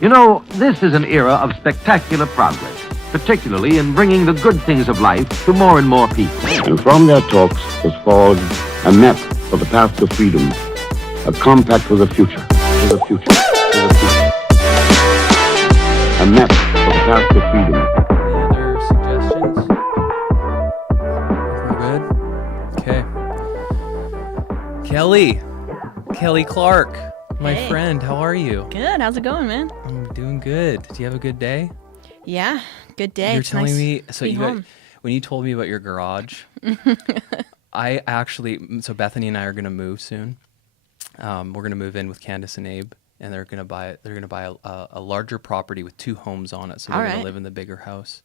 You know, this is an era of spectacular progress, particularly in bringing the good things of life to more and more people. And from their talks was forged a map for the path to freedom, a compact for the future, a map for the path to freedom. Any other suggestions? We're good? Okay. Kelly Clark, my friend, how are you? Good. How's it going, man? I'm doing good. Did you have a good day? Yeah, good day. You're it's telling nice me, so to be you home. got, when you told me about your garage, I actually, so Bethany and I are going to move soon. We're going to move in with Candace and Abe, and they're going to buy a larger property with 2 homes on it. So they're going to live in the bigger house.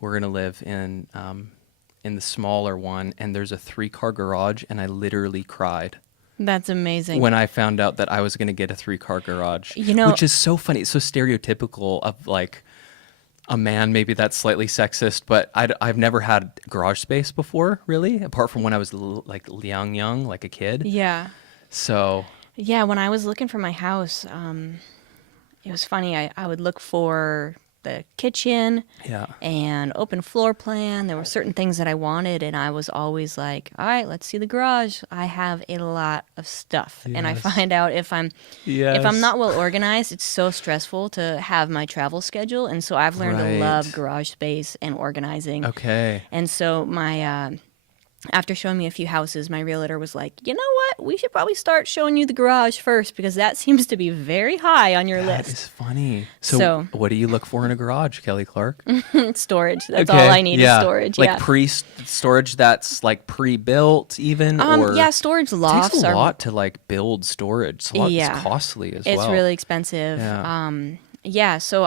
We're going to live in the smaller one, and there's a 3-car garage, and I literally cried. That's amazing. When I found out that I was going to get a 3-car garage, which is so funny. It's so stereotypical of like a man, maybe that's slightly sexist, but I've never had garage space before, really, apart from when I was like young, like a kid. Yeah. So. Yeah, when I was looking for my house, it was funny. I would look for the kitchen and open floor plan. There were certain things that I wanted, and I was always like, all right, let's see the garage. I have a lot of stuff. And I find out if I'm not well organized, it's so stressful to have my travel schedule. And so I've learned to love garage space and organizing. Okay. And so my after showing me a few houses, my realtor was like, you know what? We should probably start showing you the garage first because that seems to be very high on your list. That is funny. So what do you look for in a garage, Kelly Clark? Storage. That's all I need is storage. Like storage that's like pre-built even? Storage lofts. It takes a lot to like build storage. It's costly as well. It's really expensive. Yeah. So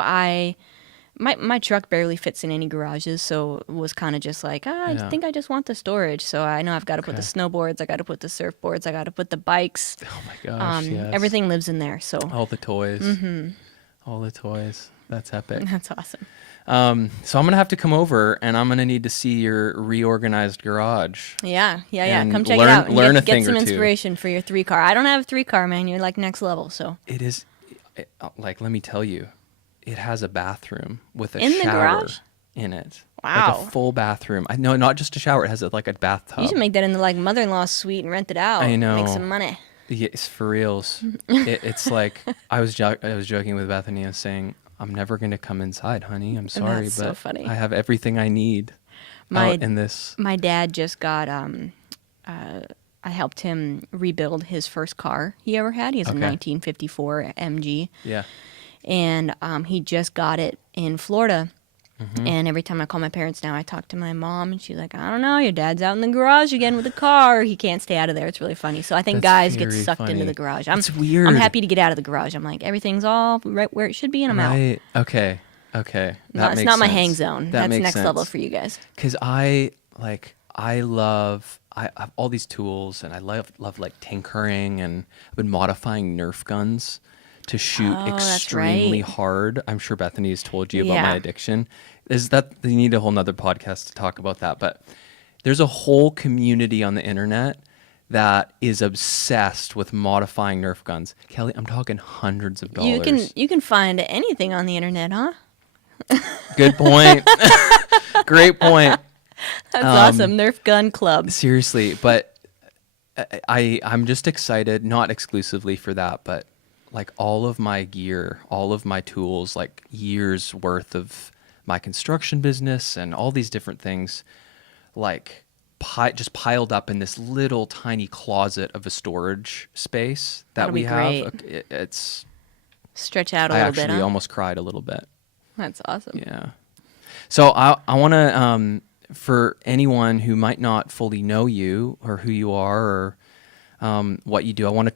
My truck barely fits in any garages, so it was kind of just like, I think I just want the storage. So I know I've got to put the snowboards, I got to put the surfboards, I got to put the bikes. Oh my gosh, yes. Everything lives in there. So all the toys. All the toys. That's epic. That's awesome. So I'm going to have to come over, and I'm going to need to see your reorganized garage. Yeah. Come check it out. And get some inspiration for your 3-car. I don't have a 3-car, man. You're like next level. So it is, like, let me tell you. It has a bathroom with a in the shower garage? In it. Wow. Like a full bathroom. No, not just a shower. It has like a bathtub. You should make that into like mother-in-law's suite and rent it out. I know. Make some money. Yeah, it's for reals. It's like I was joking with Bethany and saying, I'm never going to come inside, honey. I'm sorry, That's but so funny. I have everything I need out in this. My dad just got I helped him rebuild his first car he ever had. He has a 1954 MG. Yeah. And he just got it in Florida. And every time I call my parents now, I talk to my mom, and she's like, I don't know, your dad's out in the garage again with the car. He can't stay out of there. It's really funny. So I think guys get sucked into the garage. It's weird. I'm happy to get out of the garage. I'm like, everything's all right where it should be, and I'm out. Okay. It's not my hang zone. That's next level for you guys. Because I love all these tools, and I love like tinkering, and I've been modifying Nerf guns to shoot extremely hard. I'm sure Bethany has told you about my addiction. You need a whole nother podcast to talk about that, but there's a whole community on the internet that is obsessed with modifying Nerf guns. Kelly, I'm talking hundreds of dollars. You can find anything on the internet, huh? Good point. Great point. That's awesome. Nerf gun club. Seriously, but I'm just excited, not exclusively for that, but like all of my gear, all of my tools, like years worth of my construction business and all these different things, like just piled up in this little tiny closet of a storage space that we have. It's stretch out a little bit. I actually almost cried a little bit. That's awesome. Yeah. So I want to, for anyone who might not fully know you or who you are or what you do, I want to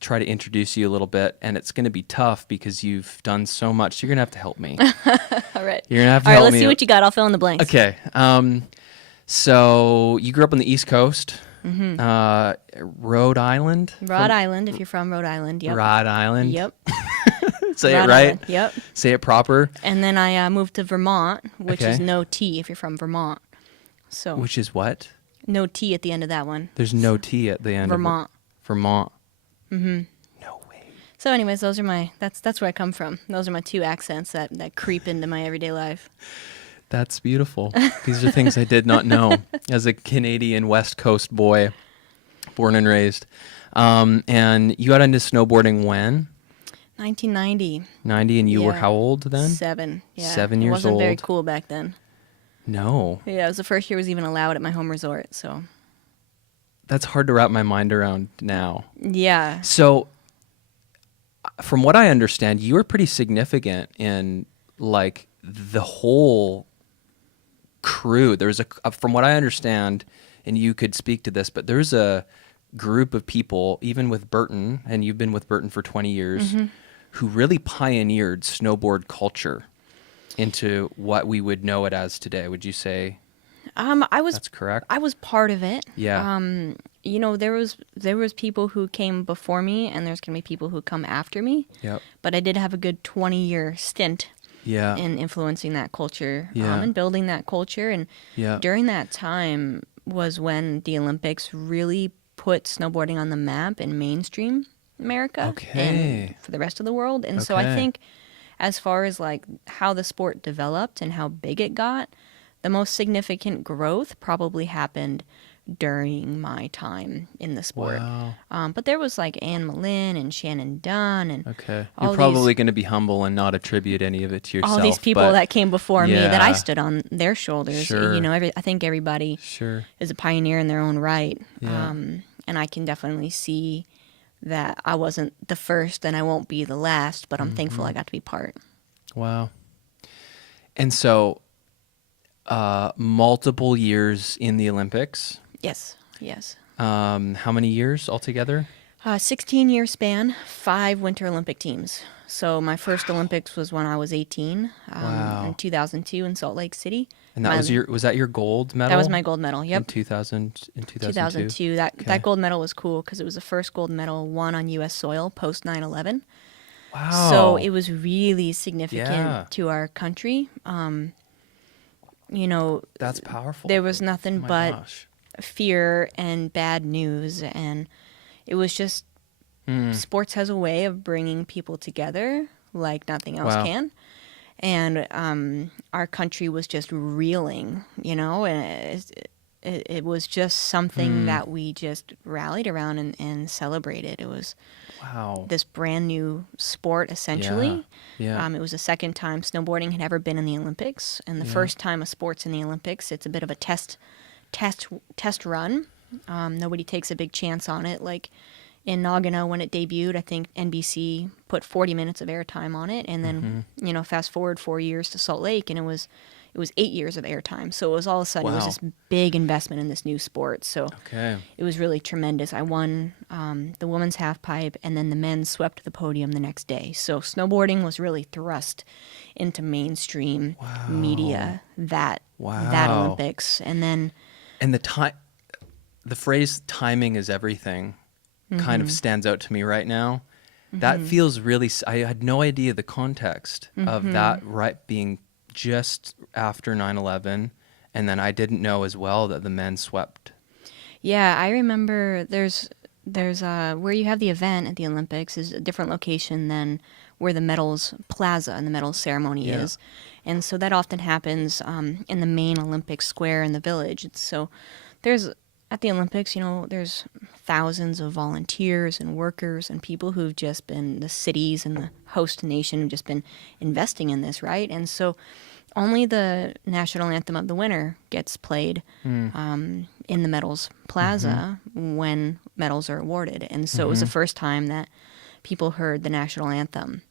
try to introduce you a little bit, and it's going to be tough because you've done so much. You're going to have to help me. All right. You're going to have to help me. All right, let's see what you got. I'll fill in the blanks. Okay. So you grew up on the East Coast, Rhode Island? Rhode Island, if you're from Rhode Island. Yep. Rhode Island? Yep. Say Rhode it right? Island. Yep. Say it proper? And then I moved to Vermont, which is no T if you're from Vermont. So. Which is what? No T at the end of that one. There's no T at the end Vermont. of Vermont. Mm-hmm. No way. So anyways, that's where I come from. Those are my two accents that creep into my everyday life. That's beautiful. These are things I did not know as a Canadian West Coast boy, born and raised. And you got into snowboarding when? 1990. 90, and you were how old then? 7. Yeah. 7 years old. It wasn't very cool back then. No. Yeah, it was the first year it was even allowed at my home resort, so. That's hard to wrap my mind around now. Yeah. So, from what I understand, you were pretty significant in, like, the whole crew. There's from what I understand, and you could speak to this, but there's a group of people, even with Burton, and you've been with Burton for 20 years, who really pioneered snowboard culture into what we would know it as today. Would you say that's correct? I was part of it. Yeah. There was people who came before me, and there's going to be people who come after me. Yep. But I did have a good 20-year stint in influencing that culture and building that culture. And during that time was when the Olympics really put snowboarding on the map in mainstream America and for the rest of the world. And so I think as far as like how the sport developed and how big it got, the most significant growth probably happened during my time in the sport. Wow. But there was like Anne Malin and Shannon Dunn and you're probably going to be humble and not attribute any of it to yourself. All these people that came before me that I stood on their shoulders. Sure. I think everybody is a pioneer in their own right. Yeah. And I can definitely see that I wasn't the first and I won't be the last, but I'm thankful I got to be part. Wow. And so multiple years in the Olympics. Yes. How many years altogether? 16-year span, 5 Winter Olympic teams. So my first Olympics was when I was 18, in 2002 in Salt Lake City. And that was that your gold medal? That was my gold medal. Yep. In 2002. 2002. That gold medal was cool because it was the first gold medal won on U.S. soil post 9/11. Wow. So it was really significant to our country. That's powerful. There was nothing fear and bad news, and it was just sports has a way of bringing people together like nothing else can. And our country was just reeling, and it was just something that we just rallied around and celebrated. It was this brand new sport, essentially. Yeah. It was the second time snowboarding had ever been in the Olympics, and the first time a sport's in the Olympics. It's a bit of a test run. Nobody takes a big chance on it. Like in Nagano when it debuted, I think NBC put 40 minutes of airtime on it, and then fast forward 4 years to Salt Lake, and it was 8 years of airtime. So it was all of a sudden it was this big investment in this new sport. So it was really tremendous. I won the women's halfpipe, and then the men swept the podium the next day. So snowboarding was really thrust into mainstream media that Olympics, and then the phrase "timing is everything" kind of stands out to me right now. That feels really. I had no idea the context of that being just after 9/11, and then I didn't know as well that the men swept. Yeah, I remember there's where you have the event at the Olympics is a different location than where the medals plaza and the medals ceremony is. And so that often happens in the main Olympic square in the village. So there's at the Olympics, there's thousands of volunteers and workers and people who've just been, the cities and the host nation have just been investing in this, right? And so only the national anthem of the winner gets played in the medals plaza when medals are awarded. And so it was the first time that people heard the national anthem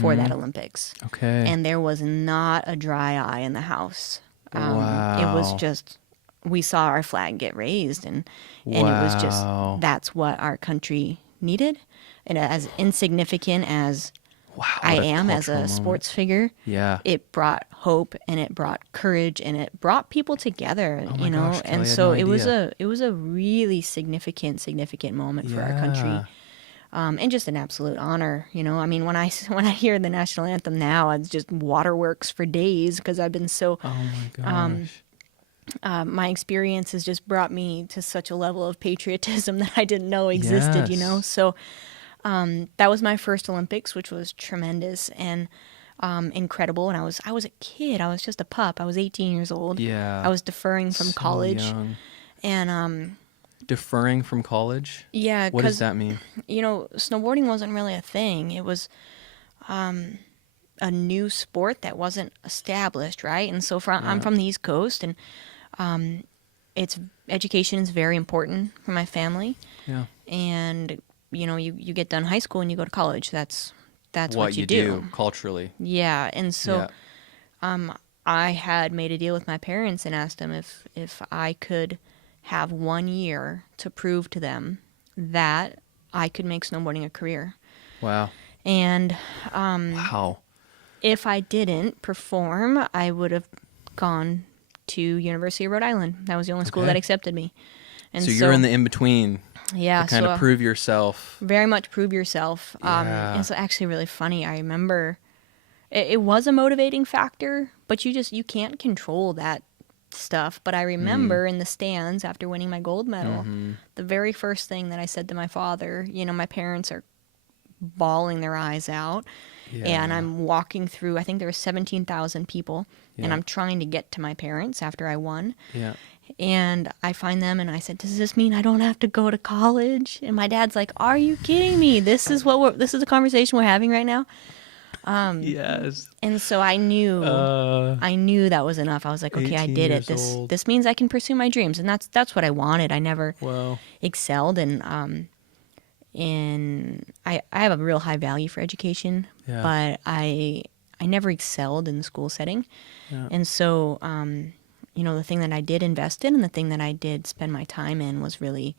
for that Olympics. Okay. And there was not a dry eye in the house. It was just, we saw our flag get raised, and it was just, that's what our country needed. And as insignificant as I am as a sports figure, it brought hope, and it brought courage, and it brought people together, Gosh, and so it was a really significant moment for our country. And just an absolute honor, I mean, when I hear the national anthem now, it's just waterworks for days because I've been so. Oh my gosh. My experience has just brought me to such a level of patriotism that I didn't know existed, Yes. So That was my first Olympics, which was tremendous and incredible. And I was a kid. I was just a pup. I was 18 years old. Yeah. I was deferring from So college. young. And Deferring from college? yeah, What does because that mean? snowboarding wasn't really a thing. It was a new sport that wasn't established, right? And so I'm from the East Coast, and it's education is very important for my family. Yeah. And you get done high school and you go to college. That's What you do culturally. Yeah, and so Yeah. I had made a deal with my parents and asked them if I could have 1 year to prove to them that I could make snowboarding a career. Wow. And Wow. if I didn't perform, I would have gone to University of Rhode Island. That was the only school Okay. that accepted me. And So you're in the in-between yeah, to kind so of prove yourself. very much prove yourself. Yeah. It's actually really funny. I remember it was a motivating factor, but you can't control that stuff. But I remember in the stands after winning my gold medal, the very first thing that I said to my father, my parents are bawling their eyes out. And I'm walking through, I think there were 17,000 people, and I'm trying to get to my parents after I won. Yeah. And I find them and I said, "Does this mean I don't have to go to college?" And my dad's like, "Are you kidding me? This is the conversation we're having right now." Yes. And so I knew that was enough. I was like, "Okay, I 18 did it. years old. This means I can pursue my dreams." And that's what I wanted. I never Well, excelled, and I have a real high value for education, Yeah. but I never excelled in the school setting. Yeah. And so the thing that I did invest in and the thing that I did spend my time in was really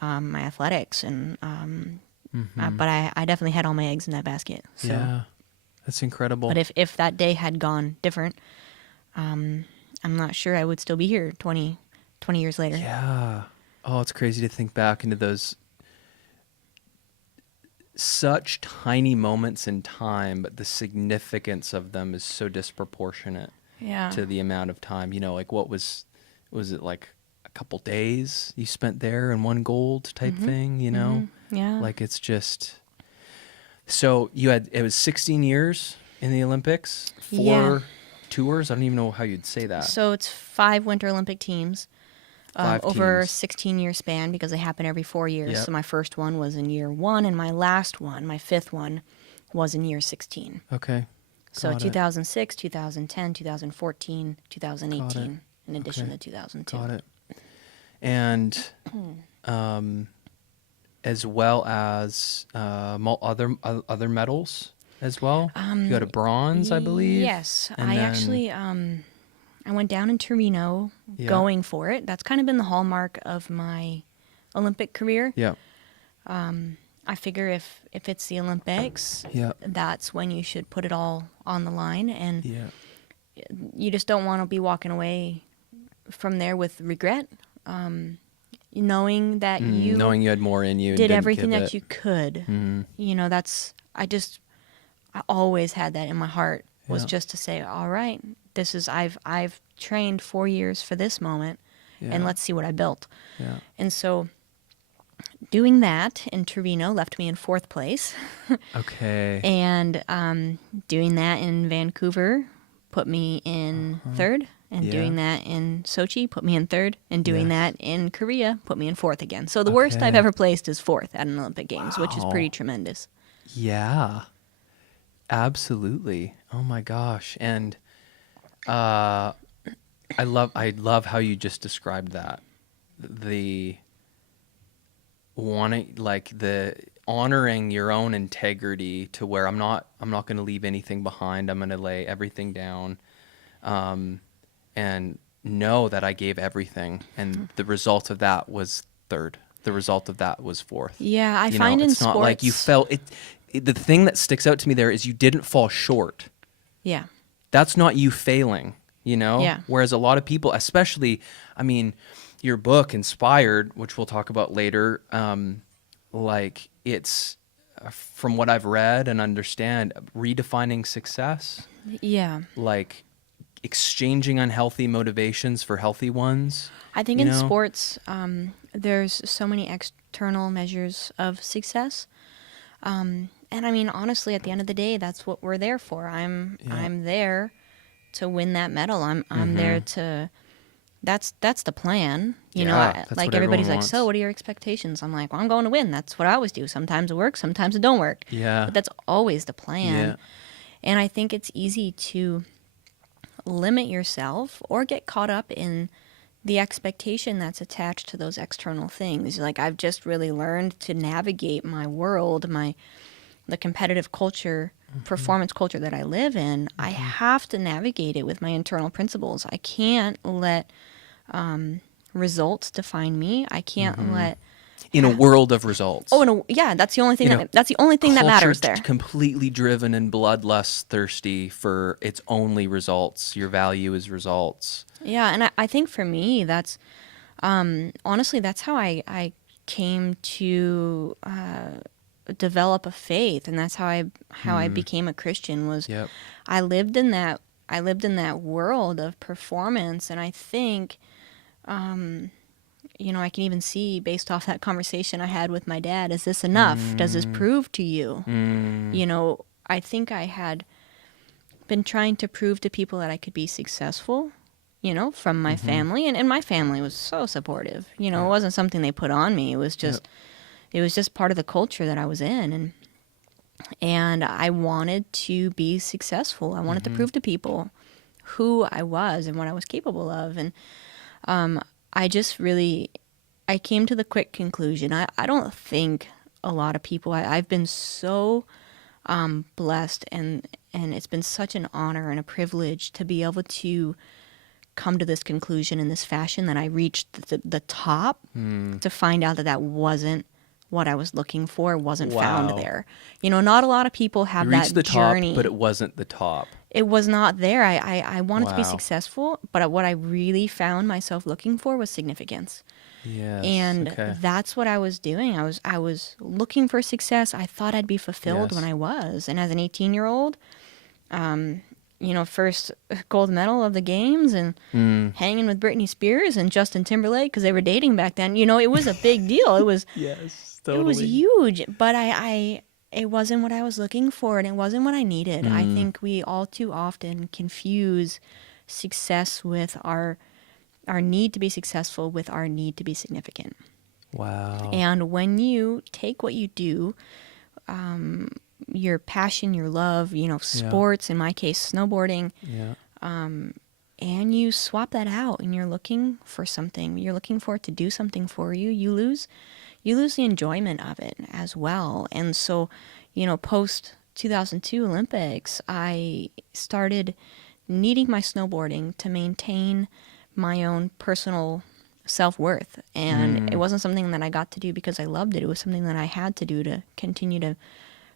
my athletics. And but I definitely had all my eggs in that basket. So. yeah. That's incredible. But if that day had gone different, I'm not sure I would still be here 20 years later. Yeah. Oh, it's crazy to think back into those such tiny moments in time, but the significance of them is so disproportionate Yeah. to the amount of time. Like what was it like a couple days you spent there and won gold type thing, Yeah. Like it's just. So it was 16 years in the Olympics, 4 Yeah. tours. I don't even know how you'd say that. So it's 5 Winter Olympic teams 5 over a teams. 16-year span because they happen every 4 years. Yep. So my first one was in year 1, and my last one, my 5th one, was in year 16. Okay. So Got it. 2006, 2010, 2014, 2018, in addition Okay. to 2002. Got it. And as well as other medals as well. You got a bronze, I believe. Yes, And I then- actually I went down in Torino Yeah. going for it. That's kind of been the hallmark of my Olympic career. Yeah. I figure if it's the Olympics, Yeah. that's when you should put it all on the line, and Yeah. you just don't want to be walking away from there with regret, knowing that you knowing you had more in you. and did didn't everything give that it. you could. Mhm. I always had that in my heart, was Yeah. just to say, all right, this is I've trained 4 years for this moment, and Yeah. let's see what I built. Yeah. And so doing that in Torino left me in 4th place. Okay. And doing that in Vancouver put me in 3rd. And Yeah. doing that in Sochi put me in 3rd. And doing Yes. that in Korea put me in 4th again. So the worst I've Okay. ever placed is 4th at an Olympic Games, which is Wow. pretty tremendous. Yeah. Absolutely. Oh my gosh. And I love how you just described that. The wanting, like, the honoring your own integrity to where I'm not going to leave anything behind. I'm going to lay everything down, and know that I gave everything, and the result of that was 3rd. The result of that was 4th. Yeah, I find in it's not like you sports- felt it. The thing that sticks out to me there is you didn't fall short. Yeah. That's not you failing, Yeah. Whereas a lot of people, especially, I mean, your book Inspired, which we'll talk about later, like it's from what I've read and understand, redefining success, Yeah. like exchanging unhealthy motivations for healthy ones. I think you in know? sports, there's so many external measures of success. And I mean, honestly, at the end of the day, that's what we're there for. I'm there to win that medal. I'm there to. That's the plan. You know, that's like what everybody's everyone like, so wants. what are your expectations? I'm like, well, I'm going to win. That's what I always do. Sometimes it works, sometimes it don't work. Yeah. But that's always the plan. Yeah. And I think it's easy to limit yourself or get caught up in the expectation that's attached to those external things. Like, I've just really learned to navigate my world, the competitive culture, performance culture that I live in. I have to navigate it with my internal principles. I can't let results define me. I can't let In a world of results. yeah, that's the only thing You that's the only thing that matters there. Completely driven and bloodlust thirsty for its only results. Your value is results. Yeah, and I think for me, that's honestly, that's how I came to develop a faith, and that's how I became a Christian. Was Yep. I lived in that world of performance, and I think, you know, I can even see based off that conversation I had with my dad, is this enough? Does this prove to you? You know, I think I had been trying to prove to people that I could be successful, you know, from my family, and my family was so supportive. You know, it wasn't something they put on me. It was just it was just part of the culture that I was in, and I wanted to be successful. I wanted to prove to people who I was and what I was capable of. And I came to the quick conclusion. I don't think a lot of people, I've been so blessed, and it's been such an honor and a privilege to be able to come to this conclusion in this fashion, that I reached the top to find out that wasn't what I was looking for, wasn't found there. You know, not a lot of people have You that reached the journey. top, but it wasn't the top. It was not there. I wanted to be Wow. successful, but what I really found myself looking for was significance. Yes. And okay. that's what I was doing. I was looking for success. I thought I'd be fulfilled Yes. when I was. And as an 18-year-old, you know, first gold medal of the games, and hanging with Britney Spears and Justin Timberlake, because they were dating back then. You know, it was a big deal. It was Yes, it was huge. But it wasn't what I was looking for, and it wasn't what I needed. I think we all too often confuse success with our need to be successful with our need to be significant. Wow. And when you take what you do, your passion, your love, you know, sports, in my case, snowboarding, Yeah. and you swap that out, and you're looking for something, you're looking for it to do something for you, you lose the enjoyment of it as well. And so, you know, post 2002 Olympics, I started needing my snowboarding to maintain my own personal self-worth. And it wasn't something that I got to do because I loved it. It was something that I had to do to continue to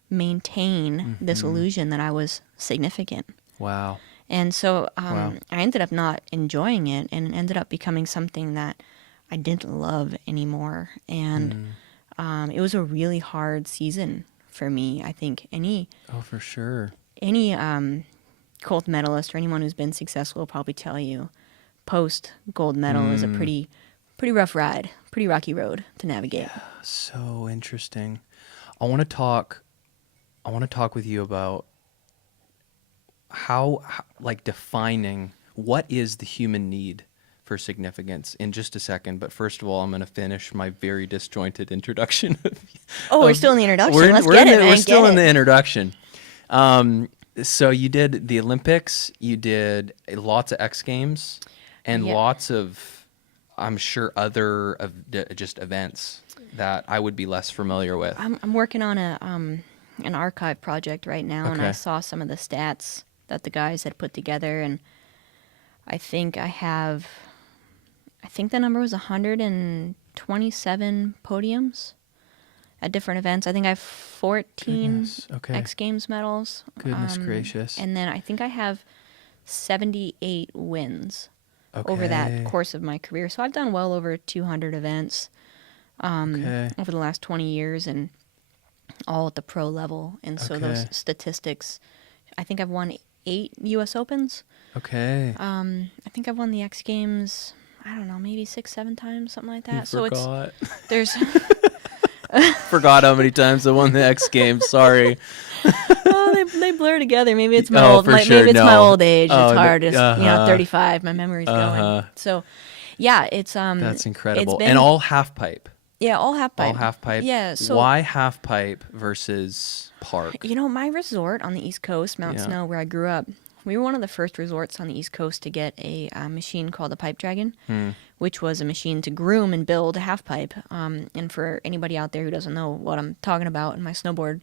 maintain this illusion that I was significant. Wow. And so Wow. I ended up not enjoying it, and it ended up becoming something that I didn't love anymore. And it was a really hard season for me. I think Oh, for sure. any gold medalist or anyone who's been successful will probably tell you, post gold medal is a pretty rough ride, pretty rocky road to navigate. So interesting. I want to talk with you about how like defining what is the human need for significance in just a second. But first of all, I'm going to finish my very disjointed introduction. We're still in the introduction. Let's get it, man. We're still Get in it. the introduction. So you did the Olympics, you did lots of X Games, and Yeah. lots of, I'm sure, other of just events that I would be less familiar with. I'm working on an archive project right now, and I Okay. saw some of the stats that the guys had put together, and I think the number was 127 podiums at different events. I think I have 14 Goodness, okay. X Games medals. Goodness gracious. And then I think I have 78 wins over that Okay. course of my career. So I've done well over 200 events Okay. over the last 20 years, and all at the pro level. And so those Okay. statistics, I think I've won 8 U.S. Opens. Okay. I think I've won the X Games, I don't know, maybe 6-7 times, something like that. So forgot. there's Forgot how many times I won the X Games. Sorry. Oh, they blur together. Maybe it's my my old age. Oh, it's hard. It's 35. My memory's going. So, yeah, it's That's incredible. Been, and all half pipe. Yeah, all half pipe. All half pipe. Yeah. So why half pipe versus park? My resort on the East Coast, Mount Snow, where I grew up, we were one of the first resorts on the East Coast to get a machine called a pipe dragon, which was a machine to groom and build a half pipe. And for anybody out there who doesn't know what I'm talking about in my snowboard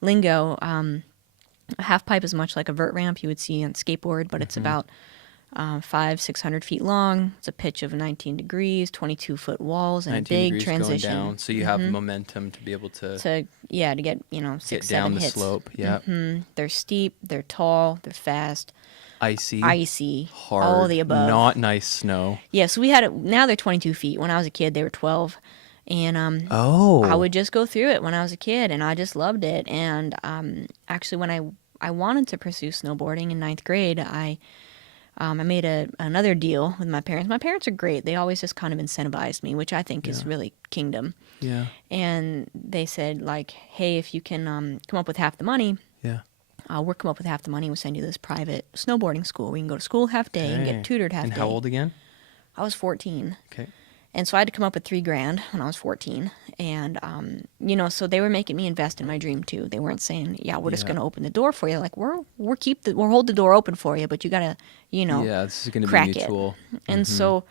lingo, a half pipe is much like a vert ramp you would see on skateboard, but it's about 500-600 feet long. It's a pitch of 19 degrees, 22-foot walls, and a big transition. Going down, so you have momentum to be able to get 6, 7 down the hits. slope. Yeah, they're steep, they're tall, they're fast, icy, hard, all the above. Not nice snow. Yeah, so we had it. Now they're 22 feet. When I was a kid, they were 12. And I would just go through it when I was a kid, and I just loved it. And actually, when I wanted to pursue snowboarding in 9th grade, I made another deal with my parents. My parents are great. They always just kind of incentivized me, which I think is really kingdom. Yeah. And they said, like, hey, if you can come up with half the money, we'll come up with half the money. We'll send you to this private snowboarding school. We can go to school half day and get tutored half day. And how old again? I was 14. Okay. And so I had to come up with $3,000 when I was 14. And, so they were making me invest in my dream too. They weren't saying, we're just going to open the door for you. Like, we'll hold the door open for you, but you got to, this is going to crack be mutual. And so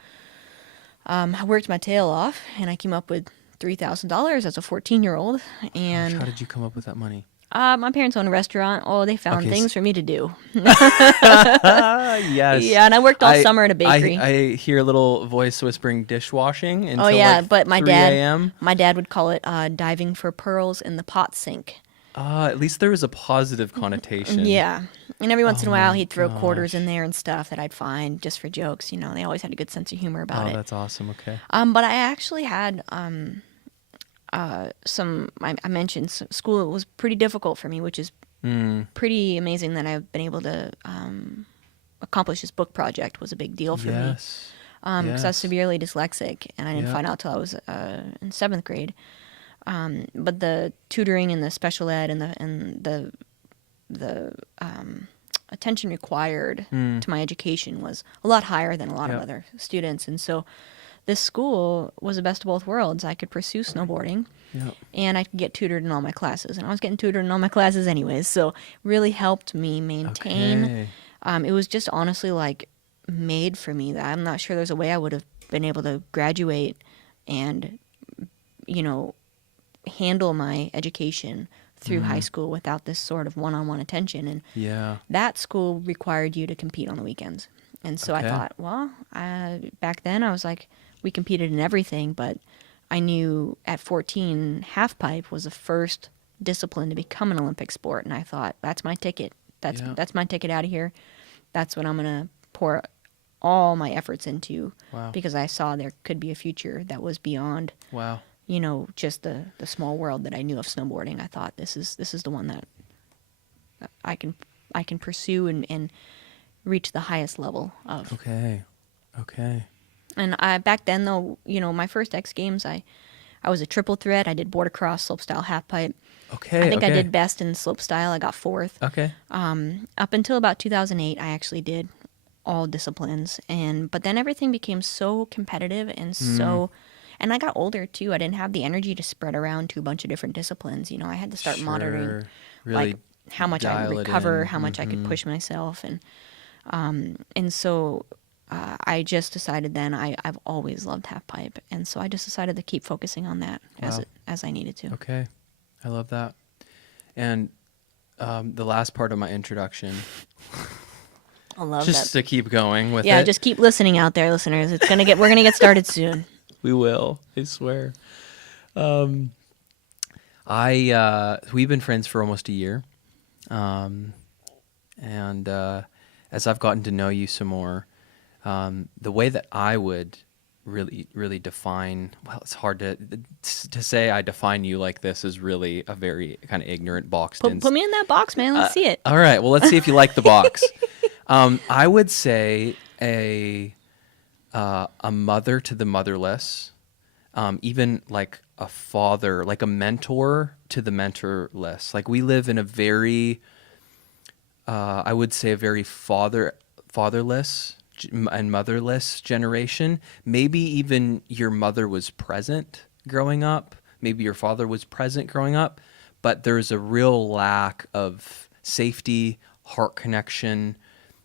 I worked my tail off, and I came up with $3,000 as a 14-year-old. And how did you come up with that money? My parents own a restaurant. Oh, they found things for me to do. Yes. Yeah, and I worked all summer at a bakery. I hear a little voice whispering dishwashing until but my 3 dad, a.m. My dad would call it diving for pearls in the pot sink. At least there was a positive connotation. Yeah. And every once in a while, he'd throw quarters in there and stuff that I'd find just for jokes. They always had a good sense of humor about it. Oh, that's awesome. Okay. But I actually had I mentioned school was pretty difficult for me, which is pretty amazing that I've been able to accomplish this book project. Was a big deal for me. Because I was severely dyslexic, and I didn't find out till I was in 7th grade. But the tutoring and the special ed and the attention required to my education was a lot higher than a lot of other students, and so this school was the best of both worlds. I could pursue snowboarding, and I could get tutored in all my classes. And I was getting tutored in all my classes anyways, so really helped me maintain. Okay. It was just honestly like made for me. That I'm not sure there's a way I would have been able to graduate and, handle my education through high school without this sort of one-on-one attention. And that school required you to compete on the weekends. And so I thought, well, back then I was like, we competed in everything, but I knew at 14, halfpipe was the first discipline to become an Olympic sport. And I thought, that's my ticket. That's my ticket out of here. That's what I'm going to pour all my efforts into because I saw there could be a future that was beyond, just the small world that I knew of snowboarding. I thought this is the one that I can pursue and reach the highest level of. Okay. And back then, though, my first X Games, I was a triple threat. I did board across, slopestyle, halfpipe. Okay. I think I did best in slopestyle. I got 4th. Okay. Up until about 2008, I actually did all disciplines, but then everything became so competitive and so. And I got older too. I didn't have the energy to spread around to a bunch of different disciplines. I had to start monitoring, really like how much I would recover, how much I could push myself, and so. I just decided then I've always loved halfpipe, and so I just decided to keep focusing on that as I needed to. Okay, I love that. And the last part of my introduction, I love just that. To keep going with it. Yeah, just keep listening out there, listeners. We're gonna get started soon. We will, I swear. We've been friends for almost a year, and as I've gotten to know you some more. The way that I would really, really define, it's hard to say I define you like this is really a very kind of ignorant box. Put me in that box, man. Let's see it. All right. Well, let's see if you like the box. I would say a mother to the motherless, even like a father, like a mentor to the mentorless. Like we live in a very, I would say a very fatherless and motherless generation. Maybe even your mother was present growing up. Maybe your father was present growing up, but there's a real lack of safety, heart connection.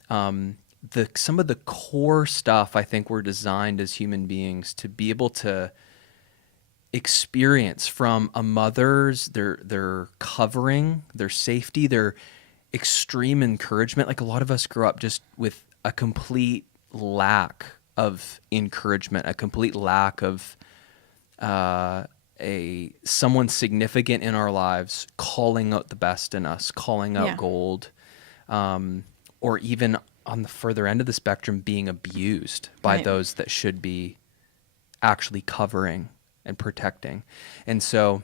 Some of the core stuff, I think we're designed as human beings to be able to experience from a mother's, their covering, their safety, their extreme encouragement. Like a lot of us grew up just with a complete lack of encouragement, a complete lack of someone significant in our lives calling out the best in us, calling out gold, or even on the further end of the spectrum, being abused by those that should be actually covering and protecting. And so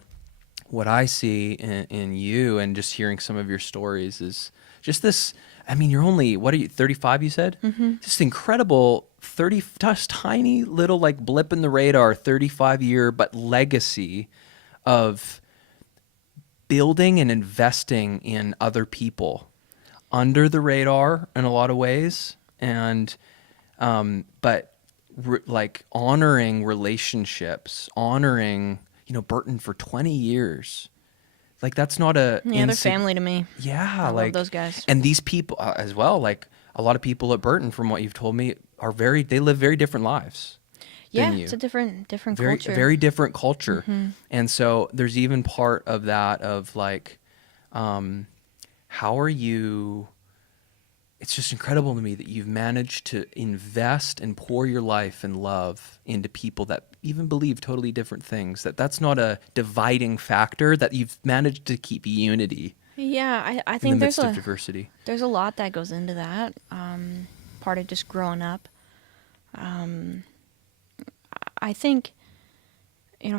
what I see in you and just hearing some of your stories is just this, I mean, you're only, what are you, 35 you said? Mm-hmm. Just incredible, just tiny little like blip in the radar, 35-year, but legacy of building and investing in other people under the radar in a lot of ways. And, like honoring relationships, honoring, Burton for 20 years. Like that's not a... Yeah, they're family to me. Yeah. I love those guys. And these people as well, like a lot of people at Burton, from what you've told me, they live very different lives. Yeah, than you. It's a different Very, culture. very different culture. Mm-hmm. And so there's even part of that of like, how are you... It's just incredible to me that you've managed to invest and pour your life and love into people that even believe totally different things. That's not a dividing factor, that you've managed to keep unity. Yeah, I think in the there's midst of diversity. There's a lot that goes into that. Part of just growing up. I think,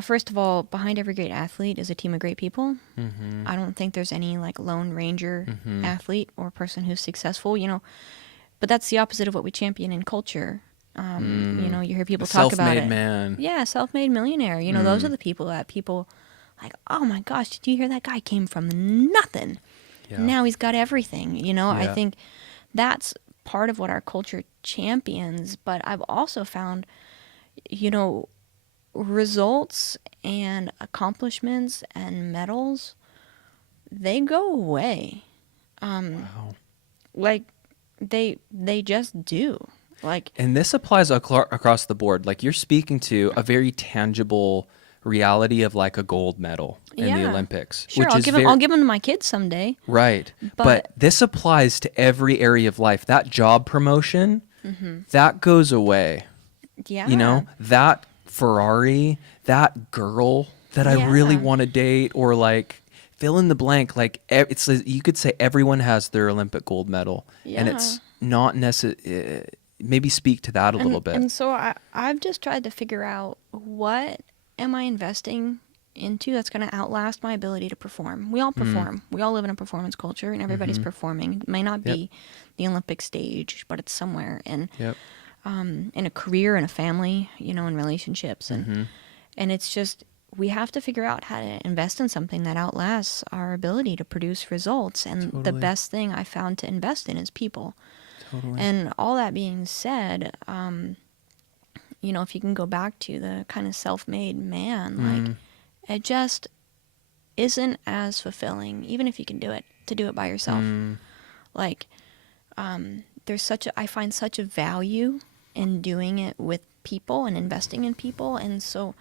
first of all, behind every great athlete is a team of great people. Mm-hmm. I don't think there's any like lone ranger athlete or person who's successful, but that's the opposite of what we champion in culture. You hear people talk about it. Self-made man. Yeah, self-made millionaire. Those are the people that people like, oh my gosh, did you hear that guy came from nothing? Yeah. Now he's got everything. I think that's part of what our culture champions. But I've also found, results and accomplishments and medals, they go away. Wow. Like they just do. Like, and this applies across the board. Like you're speaking to a very tangible reality of like a gold medal in the Olympics. Sure, which I'll give them to my kids someday. Right. But this applies to every area of life. That job promotion, that goes away. Yeah. That Ferrari, that girl that I really want to date, or like fill in the blank. Like it's, you could say everyone has their Olympic gold medal, and it's not necessary. Maybe speak to that a little bit. And so I've just tried to figure out, what am I investing into that's going to outlast my ability to perform? We all perform. We all live in a performance culture, and everybody's performing. It may not be the Olympic stage, but it's somewhere. And in a career, in a family, in relationships. And it's just, we have to figure out how to invest in something that outlasts our ability to produce results. And the best thing I found to invest in is people. Totally. And all that being said, if you can go back to the kind of self-made man, like it just isn't as fulfilling, even if you can do it, to do it by yourself. Like, I find such a value in doing it with people and investing in people. And so,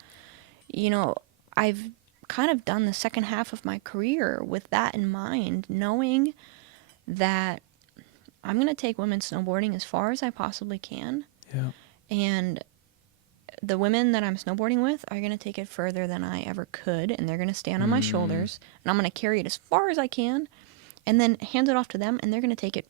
I've kind of done the second half of my career with that in mind, knowing that I'm going to take women snowboarding as far as I possibly can. Yeah. And the women that I'm snowboarding with are going to take it further than I ever could, and they're going to stand on my shoulders, and I'm going to carry it as far as I can, and then hand it off to them, and they're going to take it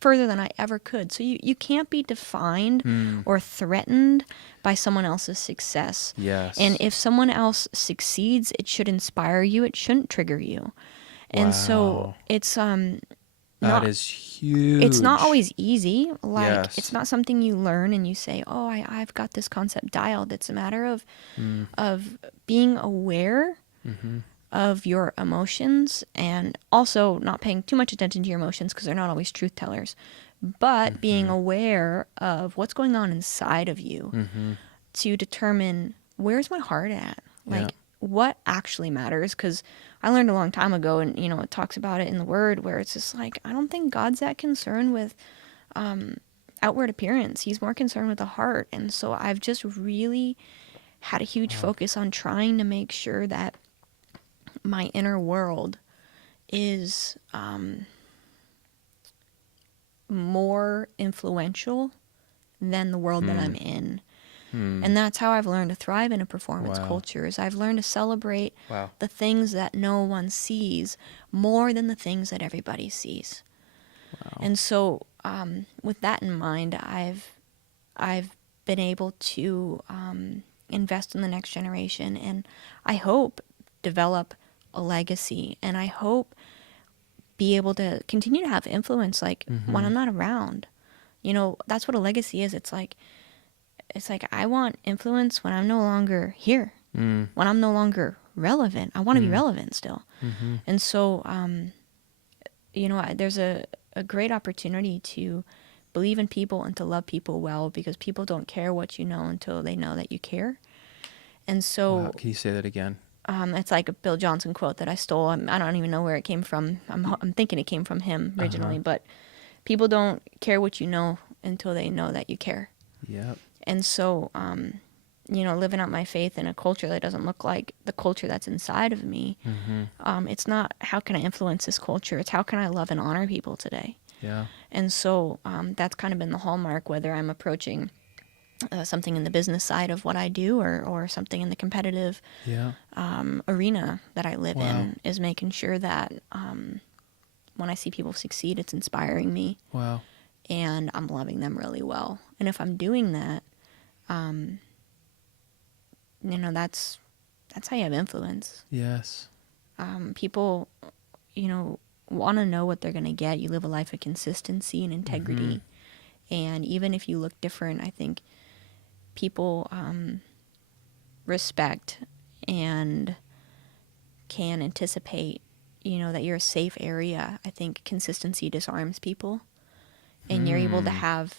further than I ever could. So you can't be defined or threatened by someone else's success. Yes. And if someone else succeeds, it should inspire you. It shouldn't trigger you. And so it's That is huge. It's not always easy. Like, Yes. it's not something you learn and you say, oh, I've got this concept dialed. It's a matter of being aware of your emotions, and also not paying too much attention to your emotions because they're not always truth tellers, but being aware of what's going on inside of you to determine, where's my heart at? Like, what actually matters? Because I learned a long time ago, and it talks about it in the Word, where it's just like, I don't think God's that concerned with outward appearance. He's more concerned with the heart. And so I've just really had a huge focus on trying to make sure that my inner world is more influential than the world that I'm in. And that's how I've learned to thrive in a performance culture, is I've learned to celebrate the things that no one sees more than the things that everybody sees. And so with that in mind, I've been able to invest in the next generation, and I hope develop a legacy, and I hope be able to continue to have influence, like when I'm not around. That's what a legacy is. It's like I want influence when I'm no longer here, when I'm no longer relevant. I want to be relevant still. And so there's a great opportunity to believe in people and to love people well, because people don't care what you know until they know that you care. And so Can you say that again? It's like a Bill Johnson quote that I stole. I don't even know where it came from. I'm thinking it came from him originally, but people don't care what you know until they know that you care. Yep. And so, living out my faith in a culture that doesn't look like the culture that's inside of me, it's not, how can I influence this culture? It's how can I love and honor people today? Yeah. And so that's kind of been the hallmark, whether I'm approaching something in the business side of what I do, or something in the competitive arena that I live in, is making sure that when I see people succeed, it's inspiring me. Wow. And I'm loving them really well. And if I'm doing that, that's how you have influence. Yes. People, want to know what they're going to get. You live a life of consistency and integrity. And even if you look different, I think people respect and can anticipate, that you're a safe area. I think consistency disarms people, and you're able to have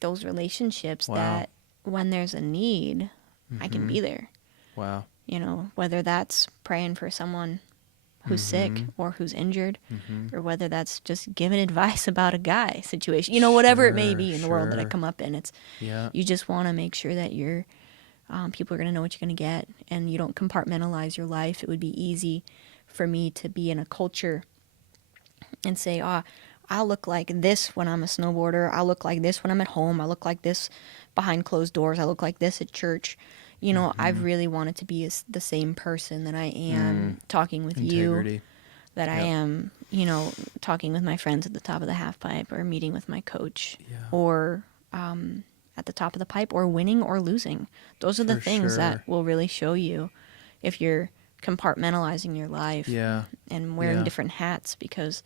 those relationships that when there's a need, I can be there. Wow. Whether that's praying for someone who's sick or who's injured, or whether that's just giving advice about a guy situation, whatever it may be in the world that I come up in. It's you just want to make sure that you're people are going to know what you're going to get, and you don't compartmentalize your life. It would be easy for me to be in a culture and say, I'll look like this when I'm a snowboarder. I'll look like this when I'm at home. I look like this behind closed doors. I look like this at church. I've really wanted to be the same person that I am talking with Integrity. you, that I am, talking with my friends at the top of the halfpipe, or meeting with my coach, or at the top of the pipe, or winning or losing. Those are the things that will really show you if you're compartmentalizing your life and wearing different hats, because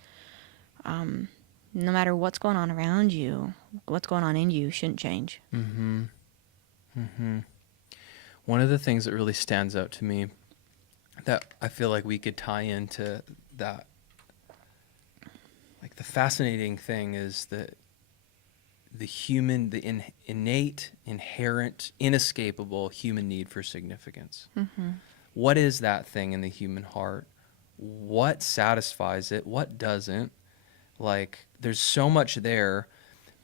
no matter what's going on around you, what's going on in you shouldn't change. One of the things that really stands out to me that I feel like we could tie into that, like the fascinating thing, is that the innate, inherent, inescapable human need for significance. What is that thing in the human heart? What satisfies it? What doesn't? Like, there's so much there,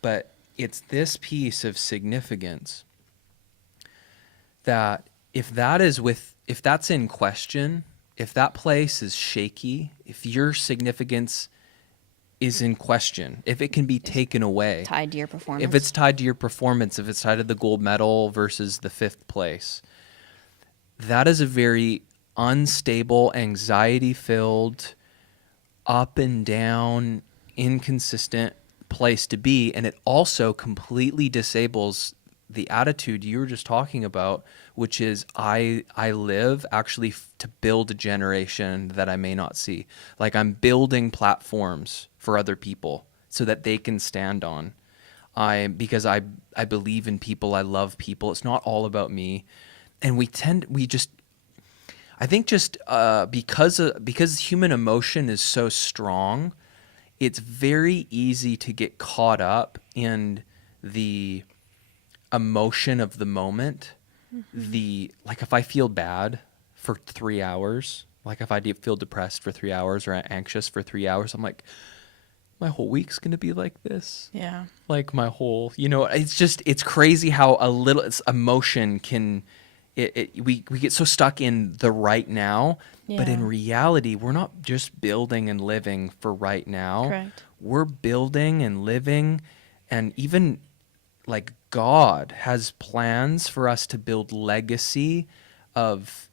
but it's this piece of significance that if that's in question, if that place is shaky, if your significance is in question, if it can be taken away, Tied to your performance. if it's tied to your performance, if it's tied to the gold medal versus the 5th place, that is a very unstable, anxiety-filled, up and down, inconsistent place to be, and it also completely disables the attitude you were just talking about, which is I live actually to build a generation that I may not see. Like I'm building platforms for other people so that they can stand on. Because I believe in people, I love people. It's not all about me. And I think because human emotion is so strong, it's very easy to get caught up in the emotion of the moment. Like if I feel bad for 3 hours, like if I feel depressed for 3 hours or anxious for 3 hours, I'm like, my whole week's going to be like this. Yeah. Like my whole, it's crazy how emotion can, we get so stuck in the right now, but in reality, we're not just building and living for right now. Correct. We're building and living, and even like God has plans for us to build legacy of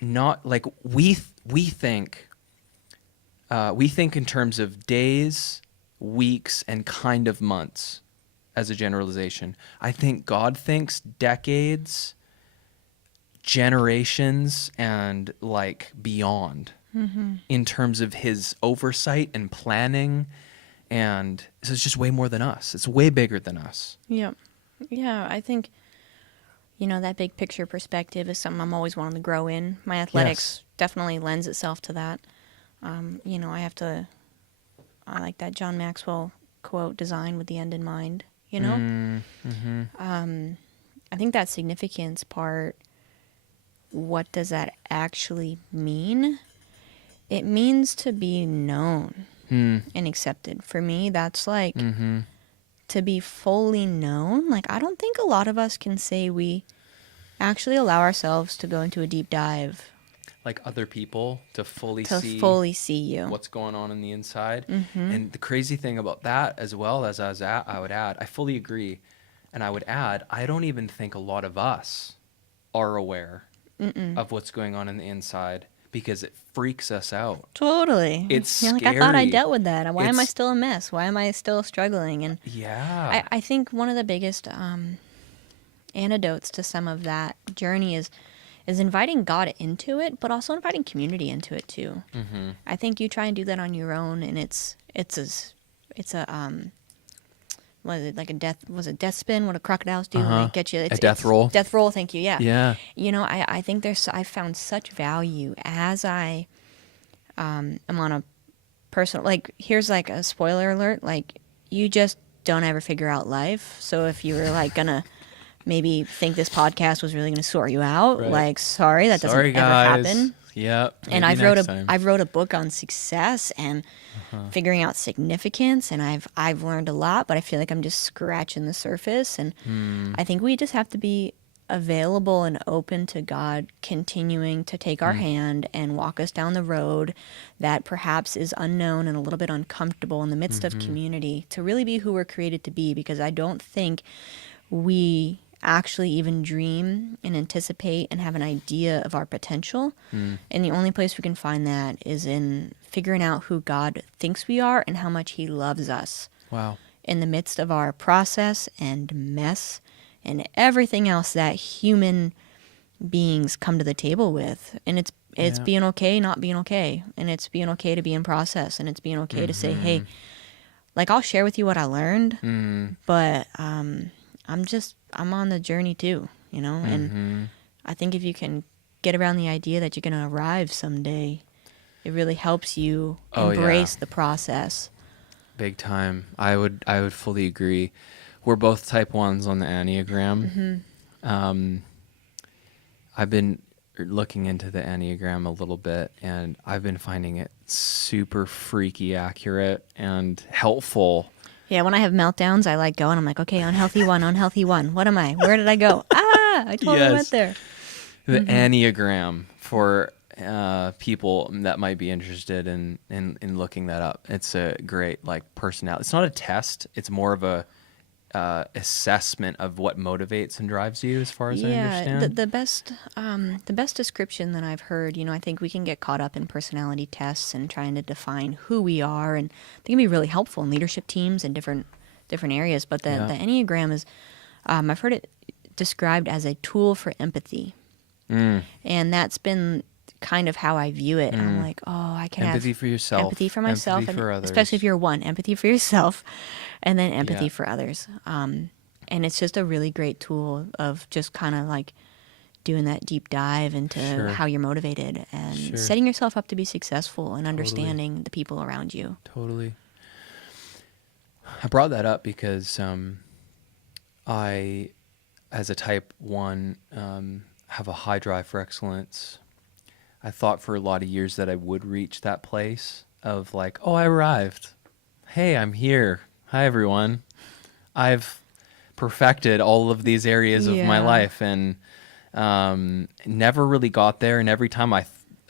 not like we think in terms of days, weeks, and kind of months as a generalization. I think God thinks decades, generations, and like beyond in terms of his oversight and planning. And so it's just way more than us. It's way bigger than us. Yeah. Yeah, I think, that big picture perspective is something I'm always wanting to grow in. My athletics definitely lends itself to that. I like that John Maxwell quote, design with the end in mind, I think that significance part, what does that actually mean? It means to be known and accepted. For me, that's like to be fully known. Like, I don't think a lot of us can say we actually allow ourselves to go into a deep dive. Like other people to fully see you, what's going on in the inside. And the crazy thing about that, as well as I would add, I fully agree, and I would add, I don't even think a lot of us are aware of what's going on in the inside, because it freaks us out. Totally. It's scary. Like, I thought I dealt with that. Why am I still a mess? Why am I still struggling? And I think one of the biggest antidotes to some of that journey is inviting God into it, but also inviting community into it too. I think you try and do that on your own, and it's a what is it, like a death? Was it death spin? What do crocodiles do when they get you? A death roll. Death roll. Thank you. Yeah. Yeah. I think I found such value as I am on a personal. Like, here's like a spoiler alert. Like, you just don't ever figure out life. So if you were like gonna maybe think this podcast was really going to sort you out, like, sorry, that doesn't ever happen. Yeah. And I've wrote a book on success and figuring out significance, and I've learned a lot, but I feel like I'm just scratching the surface. And I think we just have to be available and open to God continuing to take our hand and walk us down the road that perhaps is unknown and a little bit uncomfortable in the midst of community, to really be who we're created to be, because I don't think we actually even dream and anticipate and have an idea of our potential. And the only place we can find that is in figuring out who God thinks we are and how much he loves us. Wow. In the midst of our process and mess and everything else that human beings come to the table with. And it's being okay not being okay. And it's being okay to be in process. And it's being okay to say, hey, like, I'll share with you what I learned, but I'm on the journey too, and I think if you can get around the idea that you're going to arrive someday, it really helps you embrace the process. Big time. I would fully agree. We're both type 1s on the Enneagram. I've been looking into the Enneagram a little bit, and I've been finding it super freaky accurate and helpful. Yeah, when I have meltdowns, I like go and I'm like, okay, unhealthy one. What am I? Where did I go? I totally went there. The Enneagram, for people that might be interested in looking that up. It's a great personality. It's not a test. It's more of a assessment of what motivates and drives you, as far as I understand. The best description that I've heard, I think we can get caught up in personality tests and trying to define who we are, and they can be really helpful in leadership teams and different areas. But the Enneagram is I've heard it described as a tool for empathy. And that's been kind of how I view it. I'm like, oh, I can empathy have for yourself, empathy for myself, empathy for and others. especially if you're one, empathy for yourself, and then empathy for others. And it's just a really great tool of just kind of like doing that deep dive into how you're motivated and setting yourself up to be successful and understanding the people around you. Totally. I brought that up because I, as a type 1, have a high drive for excellence. I thought for a lot of years that I would reach that place of like, oh, I arrived. Hey, I'm here. Hi, everyone. I've perfected all of these areas of my life, and never really got there. And every time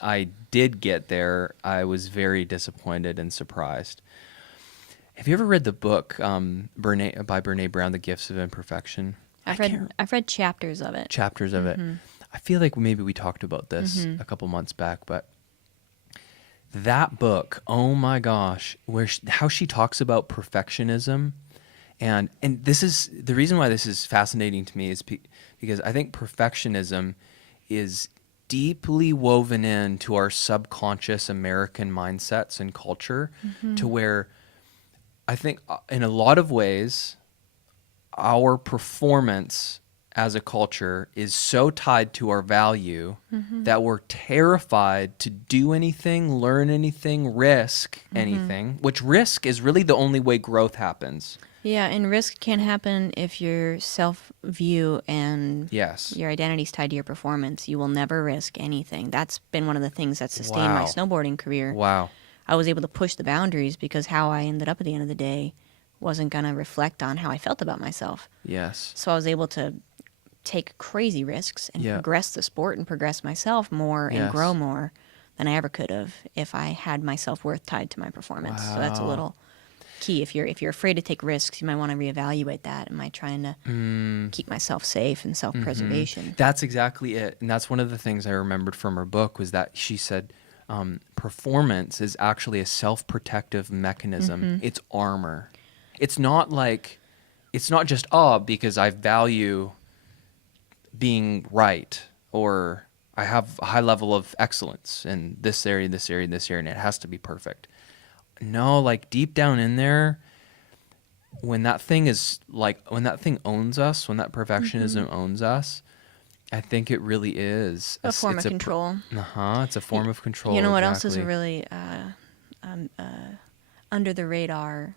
I did get there, I was very disappointed and surprised. Have you ever read the book by Brene Brown, The Gifts of Imperfection? I've read chapters of it. Chapters of it. I feel like maybe we talked about this a couple months back, but that book, oh my gosh, how she talks about perfectionism, and this is the reason why this is fascinating to me is because I think perfectionism is deeply woven into our subconscious American mindsets and culture, to where I think in a lot of ways our performance as a culture is so tied to our value that we're terrified to do anything, learn anything, risk anything, which risk is really the only way growth happens. Yeah, and risk can happen if your self-view and your identity is tied to your performance. You will never risk anything. That's been one of the things that sustained my snowboarding career. Wow. I was able to push the boundaries because how I ended up at the end of the day wasn't going to reflect on how I felt about myself. Yes. So I was able to take crazy risks and progress the sport and progress myself more and grow more than I ever could have if I had my self-worth tied to my performance. So that's a little key. If you're afraid to take risks, you might want to reevaluate that. Am I trying to keep myself safe and self-preservation? That's exactly it. And that's one of the things I remembered from her book was that she said performance is actually a self-protective mechanism. It's armor. It's not just, because I value being right, or I have a high level of excellence in this area, this area, this area, and it has to be perfect. No, like deep down in there, when that thing owns us, when that perfectionism owns us, I think it really is a form of control. It's a form of control. You know what else is a really under the radar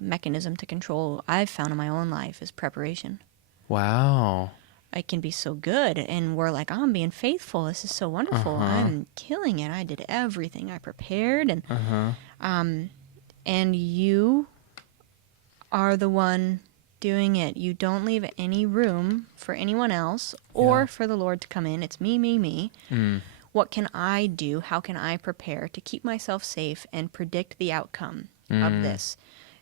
mechanism to control I've found in my own life is preparation. Wow. It can be so good, and we're like, I'm being faithful. This is so wonderful. I'm killing it. I did everything. I prepared, and you are the one doing it. You don't leave any room for anyone else or for the Lord to come in. It's me. What can I do? How can I prepare to keep myself safe and predict the outcome of this?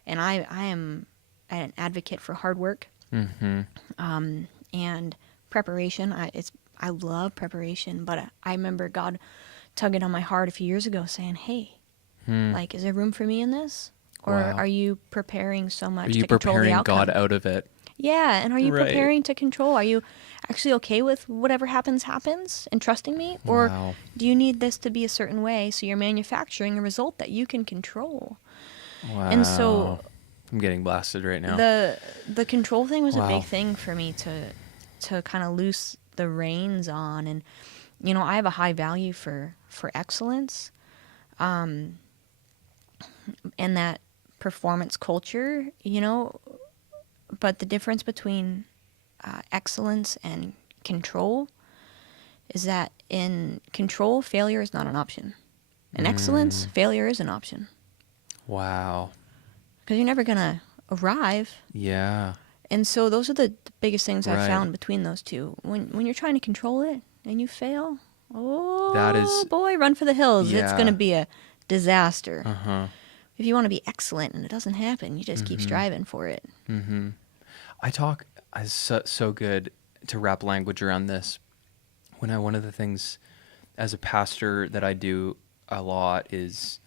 And I am an advocate for hard work. And preparation. I love preparation, but I remember God tugging on my heart a few years ago saying, hey, like, is there room for me in this? Or are you preparing so much to control the outcome? Are you preparing God out of it? Yeah, and are you preparing to control? Are you actually okay with whatever happens and trusting me? Or do you need this to be a certain way so you're manufacturing a result that you can control? Wow. And so I'm getting blasted right now. The control thing was a big thing for me to kind of loose the reins on. And, you know, I have a high value for excellence and that performance culture, you know, but the difference between excellence and control is that in control, failure is not an option. In excellence, failure is an option. Wow. Because you're never going to arrive. Yeah. And so those are the biggest things I've found between those two. When you're trying to control it and you fail, boy, run for the hills. Yeah. It's going to be a disaster. If you want to be excellent and it doesn't happen, you just keep striving for it. So good to wrap language around this. One of the things as a pastor that I do a lot is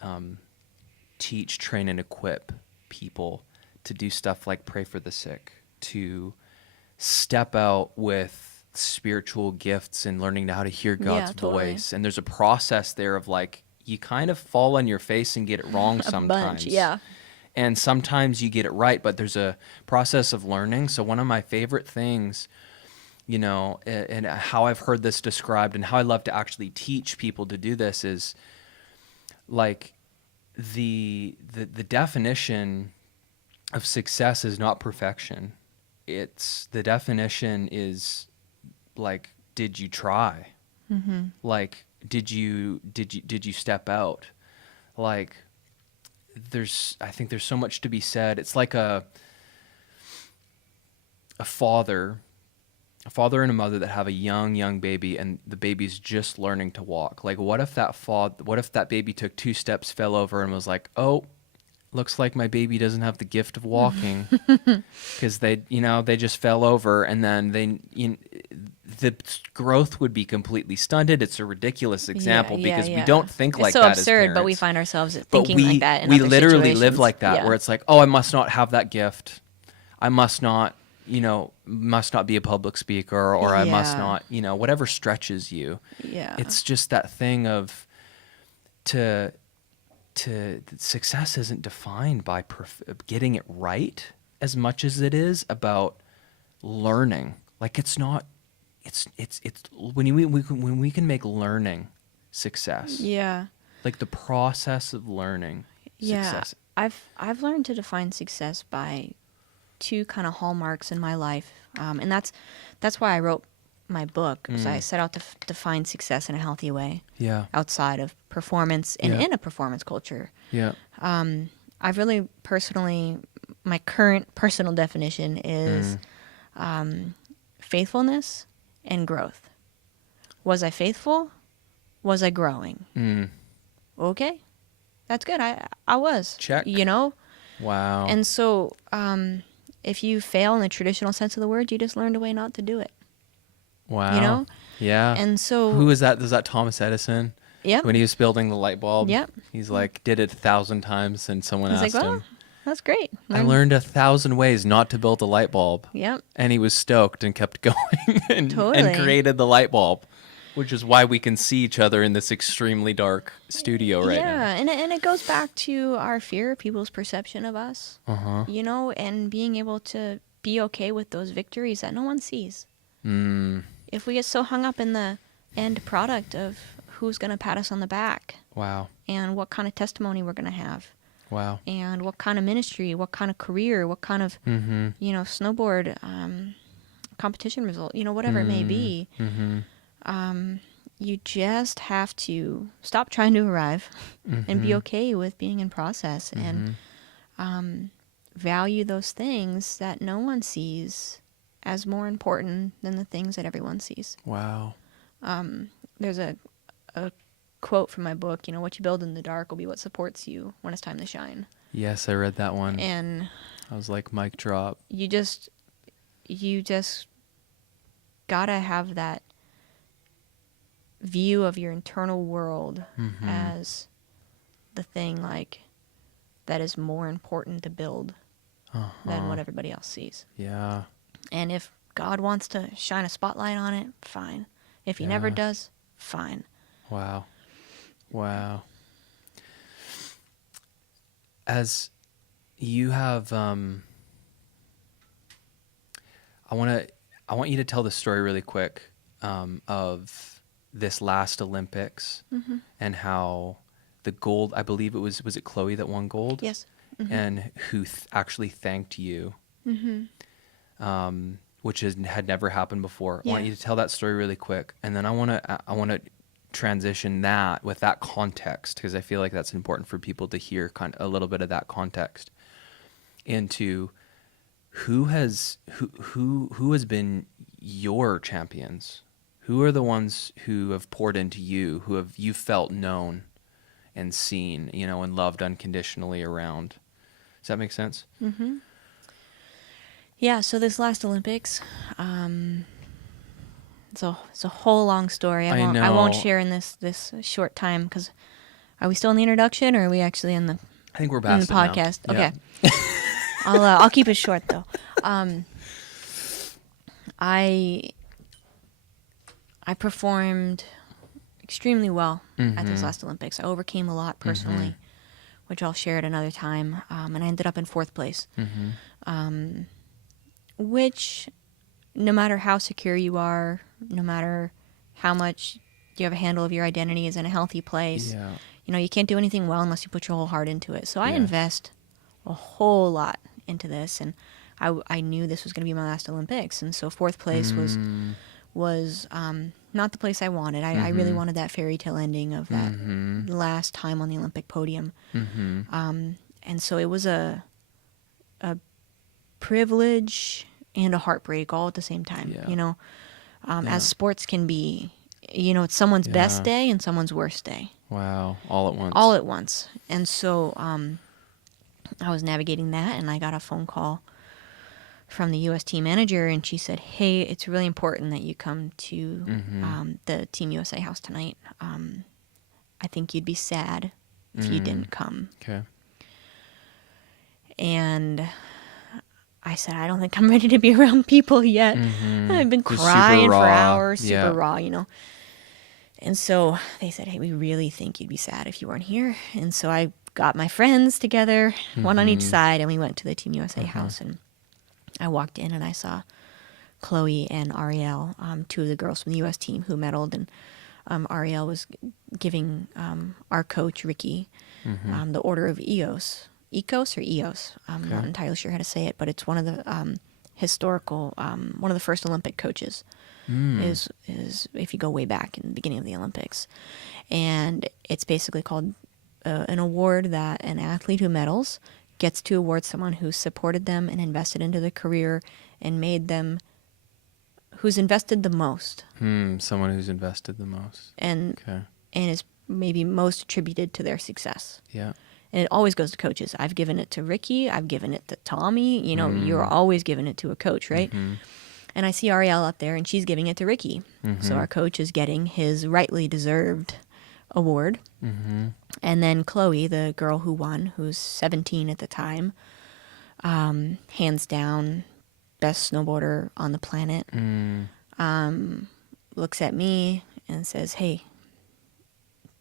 teach, train, and equip people to do stuff like pray for the sick, to step out with spiritual gifts and learning how to hear God's totally. voice. And there's a process there of like, you kind of fall on your face and get it wrong sometimes. Bunch, yeah. And sometimes you get it right, but there's a process of learning. So one of my favorite things, you know, and how I've heard this described and how I love to actually teach people to do this is like the definition of success is not perfection. It's the definition is like, did you try? Mm-hmm. Like, did you step out? Like, I think there's so much to be said. It's like a father and a mother that have a young baby, and the baby's just learning to walk. Like, what if that baby took 2 steps, fell over, and was like, "Oh, looks like my baby doesn't have the gift of walking," because they just fell over, and then the growth would be completely stunted. It's a ridiculous example because we don't think like that. that It's so absurd, as parents. but we find ourselves thinking like that in we other literally situations. live like that, Yeah. where it's like, oh, I must not have that gift. I must not, must not be a public speaker, or I must not, whatever stretches you. Yeah. It's just that thing of success isn't defined by getting it right as much as it is about learning. Like, it's not. It's when we can make learning success. Yeah. Like the process of learning success. I've learned to define success by 2 kind of hallmarks in my life, and that's why I wrote my book, because I set out to define success in a healthy way. Yeah. Outside of performance and in a performance culture. Yeah. I've really personally, my current personal definition is faithfulness and growth. Was I faithful? Was I growing? Okay, that's good. I was. Check. Wow. And so if you fail in the traditional sense of the word, you just learned a way not to do it. Wow. Yeah. And so who is that? Was that Thomas Edison? Yep. When he was building the light bulb. Yep. He's like, did it 1,000 times, and someone He's asked like, well, him, that's great. I learned 1,000 ways not to build a light bulb. Yep. And he was stoked and kept going and Totally. created the light bulb, which is why we can see each other in this extremely dark studio right now. Yeah, and it goes back to our fear of people's perception of us, and being able to be okay with those victories that no one sees. If we get so hung up in the end product of who's going to pat us on the back. Wow. And what kind of testimony we're going to have. Wow. And what kind of ministry, what kind of career, what kind of, snowboard competition result, whatever it may be. You just have to stop trying to arrive and be okay with being in process and value those things that no one sees as more important than the things that everyone sees. Wow. There's a quote from my book, what you build in the dark will be what supports you when it's time to shine. Yes, I read that one. And I was like, mic drop. You just gotta have that view of your internal world as the thing that is more important to build than what everybody else sees. Yeah. And if God wants to shine a spotlight on it, fine. If he never does, fine. Wow. Wow. As you have, I want you to tell the story really quick of this last Olympics and how the gold, I believe was it Chloe that won gold? Yes. And who actually thanked you, which had never happened before. Yeah. I want you to tell that story really quick, and then I want to transition that with that context, because I feel like that's important for people to hear a little bit of that context into who has been your champions. Who are the ones who have poured into you, who you felt known and seen, and loved unconditionally around? Does that make sense? Mm-hmm. Yeah, so this last Olympics, it's a whole long story. I won't share in this short time, because are we still in the introduction, or are we actually in the? I think we're past in the podcast. Now. Okay, yeah. I'll keep it short though. I performed extremely well at this last Olympics. I overcame a lot personally, which I'll share at another time, and I ended up in 4th place, which, no matter how secure you are, no matter how much you have a handle of your identity is in a healthy place, you know, you can't do anything well unless you put your whole heart into it. So I invest a whole lot into this, and I knew this was going to be my last Olympics, and so 4th place was not the place I wanted. I really wanted that fairy tale ending of that last time on the Olympic podium, and so it was a privilege and a heartbreak all at the same time. You know, as sports can be, you know, it's someone's best day and someone's worst day. Wow, all at once. All at once, and so I was navigating that, and I got a phone call from the U.S. team manager, and she said, "Hey, it's really important that you come to the Team USA house tonight. I think you'd be sad if you didn't come." Okay. And I said, "I don't think I'm ready to be around people yet. I've been Just crying super for raw. hours, super Yeah. raw, you know." And so they said, "Hey, we really think you'd be sad if you weren't here." And so I got my friends together, one on each side, and we went to the Team USA house, and I walked in and I saw Chloe and Ariel, 2 of the girls from the U.S. team who medaled, and Ariel was giving our coach, Ricky, the Order of EOS. ECOS or EOS? I'm not entirely sure how to say it, but it's one of the historical, one of the first Olympic coaches, is if you go way back in the beginning of the Olympics. And it's basically called an award that an athlete who medals gets to award someone who supported them and invested into their career and made them, who's invested the most. Someone who's invested the most. And is maybe most attributed to their success. Yeah. And it always goes to coaches. I've given it to Ricky. I've given it to Tommy. You know, you're always giving it to a coach, right? And I see Ariel up there, and she's giving it to Ricky. So our coach is getting his rightly deserved award. And then Chloe, the girl who won, who's 17 at the time, hands down, best snowboarder on the planet, looks at me and says, "Hey,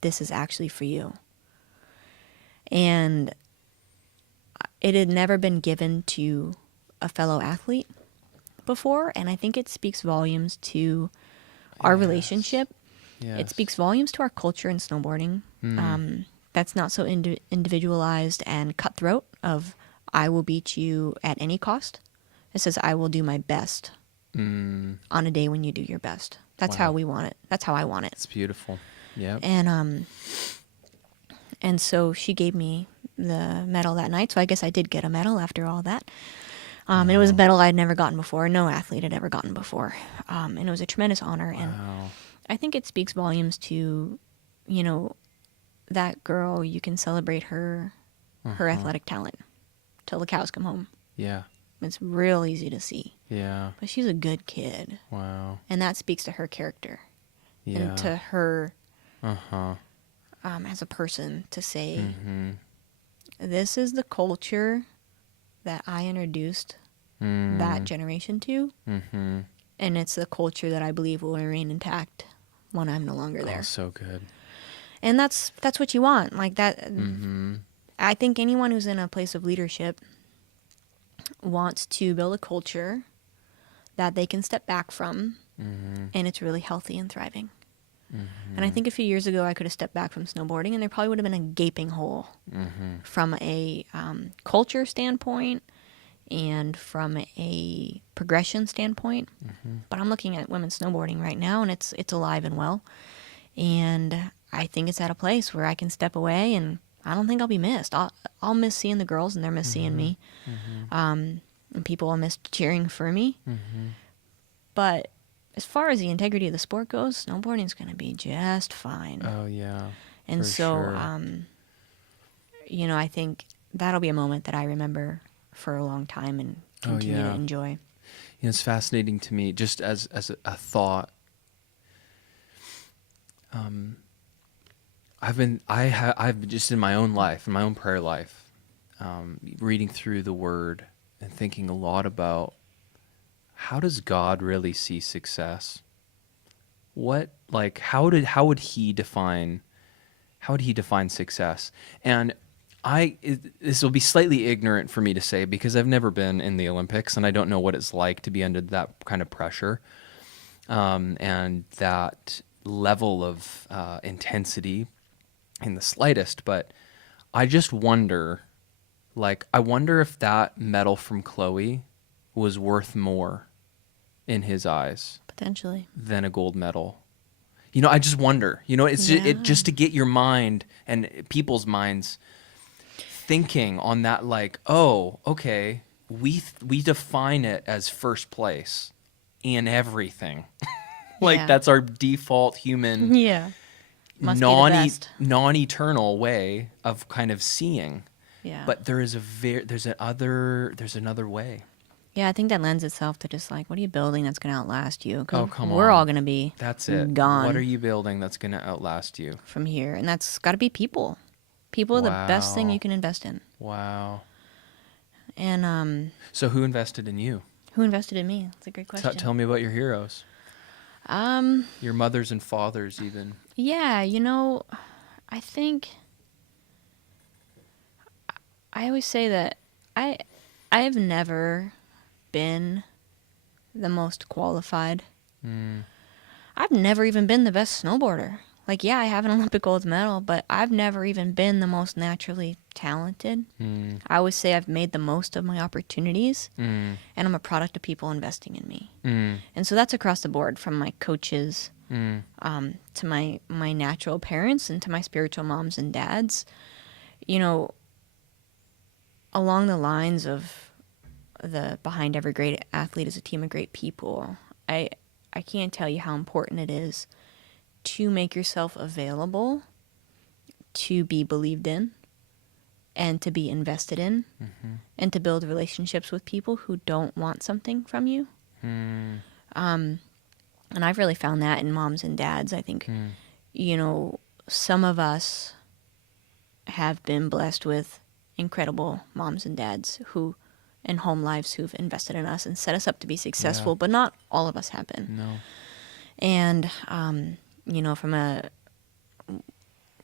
this is actually for you." And it had never been given to a fellow athlete before, and I think it speaks volumes to our relationship. It speaks volumes to our culture in snowboarding. That's not so individualized and cutthroat of, I will beat you at any cost. It says, I will do my best on a day when you do your best. That's how we want it. That's how I want it. It's beautiful. Yeah. And so she gave me the medal that night. So I guess I did get a medal after all that. And it was a medal I'd never gotten before. No athlete had ever gotten before. And it was a tremendous honor. And I think it speaks volumes to, you know, that girl. You can celebrate her athletic talent till the cows come home. Yeah. It's real easy to see. Yeah. But she's a good kid. Wow. And that speaks to her character. Yeah. And to her as a person, to say, this is the culture that I introduced that generation to. And it's the culture that I believe will remain intact when I'm no longer there. Oh, so good. And that's what you want. Like that. I think anyone who's in a place of leadership wants to build a culture that they can step back from, and it's really healthy and thriving. And I think a few years ago I could have stepped back from snowboarding, and there probably would have been a gaping hole from a culture standpoint and from a progression standpoint. But I'm looking at women's snowboarding right now, and it's alive and well. And I think it's at a place where I can step away, and I don't think I'll be missed. I'll miss seeing the girls, and they'll miss seeing me. And people will miss cheering for me. But as far as the integrity of the sport goes, snowboarding is going to be just fine. Oh, yeah. And so, you know, I think that'll be a moment that I remember for a long time and continue to enjoy. You know, it's fascinating to me, just as a thought. I've been just in my own life, in my own prayer life, reading through the Word and thinking a lot about how does God really see success? How would he define success? And this will be slightly ignorant for me to say because I've never been in the Olympics and I don't know what it's like to be under that kind of pressure, and that level of intensity in the slightest. But I just wonder, I wonder if that medal from Chloe was worth more in his eyes Potentially. than a gold medal. I just wonder. It's just to get your mind and people's minds thinking on that. Oh, okay, we define it as first place in everything. That's our default human, Must be the best. non-eternal way of kind of seeing. Yeah. But there's another way. Yeah, I think that lends itself to just what are you building that's going to outlast you? 'Cause come we're on. all going to be That's it. gone. What are you building that's going to outlast you? From here. And that's got to be people. People are the best thing you can invest in. Wow. And So who invested in you? who invested in me? That's a great question. Tell me about your heroes. Your mothers and fathers even. Yeah, I think I always say that I have never been the most qualified. I've never even been the best snowboarder. I have an Olympic gold medal, but I've never even been the most naturally talented. I always say I've made the most of my opportunities, and I'm a product of people investing in me. And so that's across the board, from my coaches to my natural parents and to my spiritual moms and dads. Along the lines of behind every great athlete is a team of great people, I can't tell you how important it is to make yourself available, to be believed in, and to be invested in, and to build relationships with people who don't want something from you. And I've really found that in moms and dads. I think, some of us have been blessed with incredible moms and dads and home lives who've invested in us and set us up to be successful, but not all of us have been. No. And, from a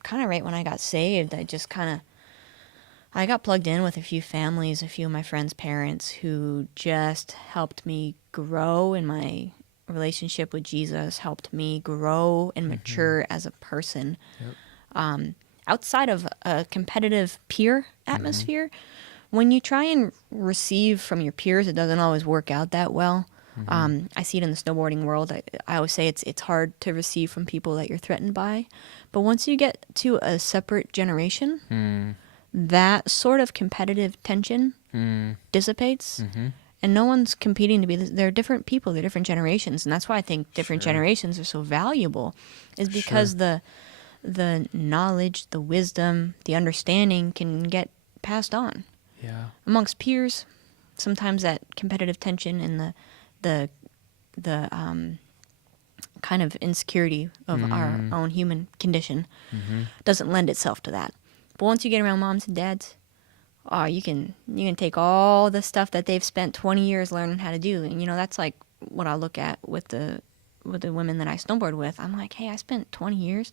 kind of right when I got saved, I got plugged in with a few families, a few of my friends' parents who just helped me grow in my relationship with Jesus, helped me grow and mature as a person. Yep. Outside of a competitive peer atmosphere, when you try and receive from your peers, it doesn't always work out that well. I see it in the snowboarding world. I always say it's hard to receive from people that you're threatened by. But once you get to a separate generation, that sort of competitive tension dissipates. And no one's competing to be they're different people, they're different generations. And that's why I think different generations are so valuable, is because the knowledge, the wisdom, the understanding can get passed on. Yeah. Amongst peers, sometimes that competitive tension and the kind of insecurity of our own human condition doesn't lend itself to that. But once you get around moms and dads, you can take all the stuff that they've spent 20 years learning how to do, and that's what I look at with the women that I snowboard with. I'm like, hey, I spent 20 years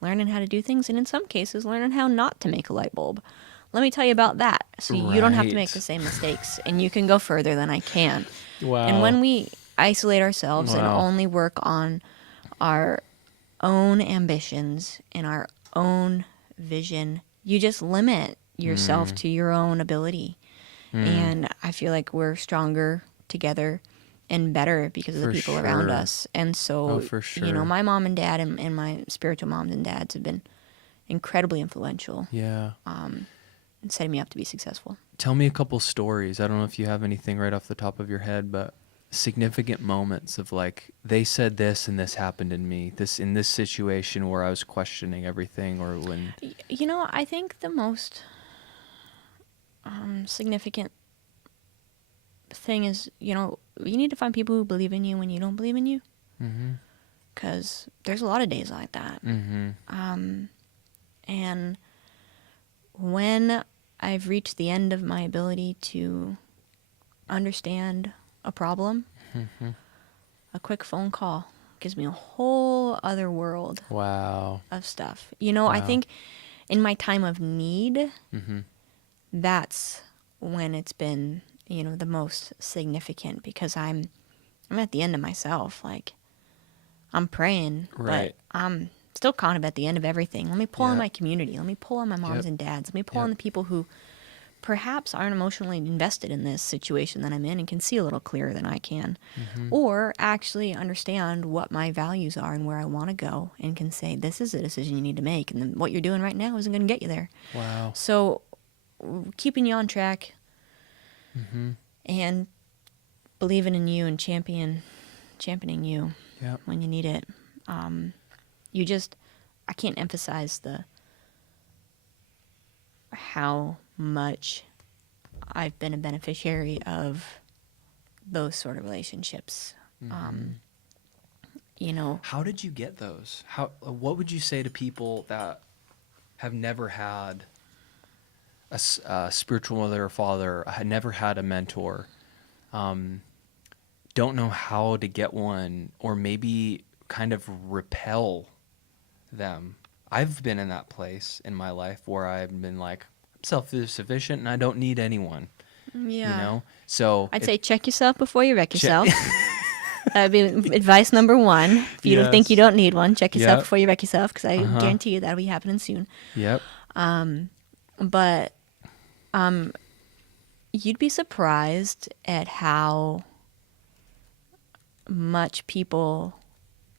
learning how to do things, and in some cases learning how not to make a light bulb. Let me tell you about that, so you don't have to make the same mistakes, and you can go further than I can. Wow. And when we isolate ourselves and only work on our own ambitions and our own vision, you just limit yourself to your own ability. And I feel like we're stronger together and better because of the people around us. And so, for sure. My mom and dad and my spiritual moms and dads have been incredibly influential. Yeah. And setting me up to be successful. Tell me a couple stories. I don't know if you have anything right off the top of your head, but significant moments of they said this and this happened in me, in this situation where I was questioning everything, or when... I think the most significant thing is, you need to find people who believe in you when you don't believe in you. Because there's a lot of days like that. And when I've reached the end of my ability to understand a problem A quick phone call gives me a whole other world Wow. of stuff. You know, I think in my time of need, that's when it's been, you know, the most significant, because I'm at the end of myself. Like, I'm praying, Right. but I'm still kind of at the end of everything. Let me pull on Yep. my community. Let me pull on my moms Yep. and dads. Let me pull on Yep. the people who perhaps aren't emotionally invested in this situation that I'm in and can see a little clearer than I can, or actually understand what my values are and where I want to go, and can say, this is a decision you need to make, and then what you're doing right now isn't going to get you there. Wow. So keeping you on track and believing in you and championing you Yep. when you need it. I can't emphasize how much I've been a beneficiary of those sort of relationships. You know, How did you get those? What would you say to people that have never had a spiritual mother or father, had never had a mentor, don't know how to get one, or maybe kind of repel them? I've been in that place in my life where I've been like, I'm self-sufficient and I don't need anyone. yeah. You know? So I'd say check yourself before you wreck yourself. That would be advice number one. If you don't think you Yes. don't need one, check yourself Yep. before you wreck yourself, because I guarantee you that'll be happening soon. Yep. But you'd be surprised at how much people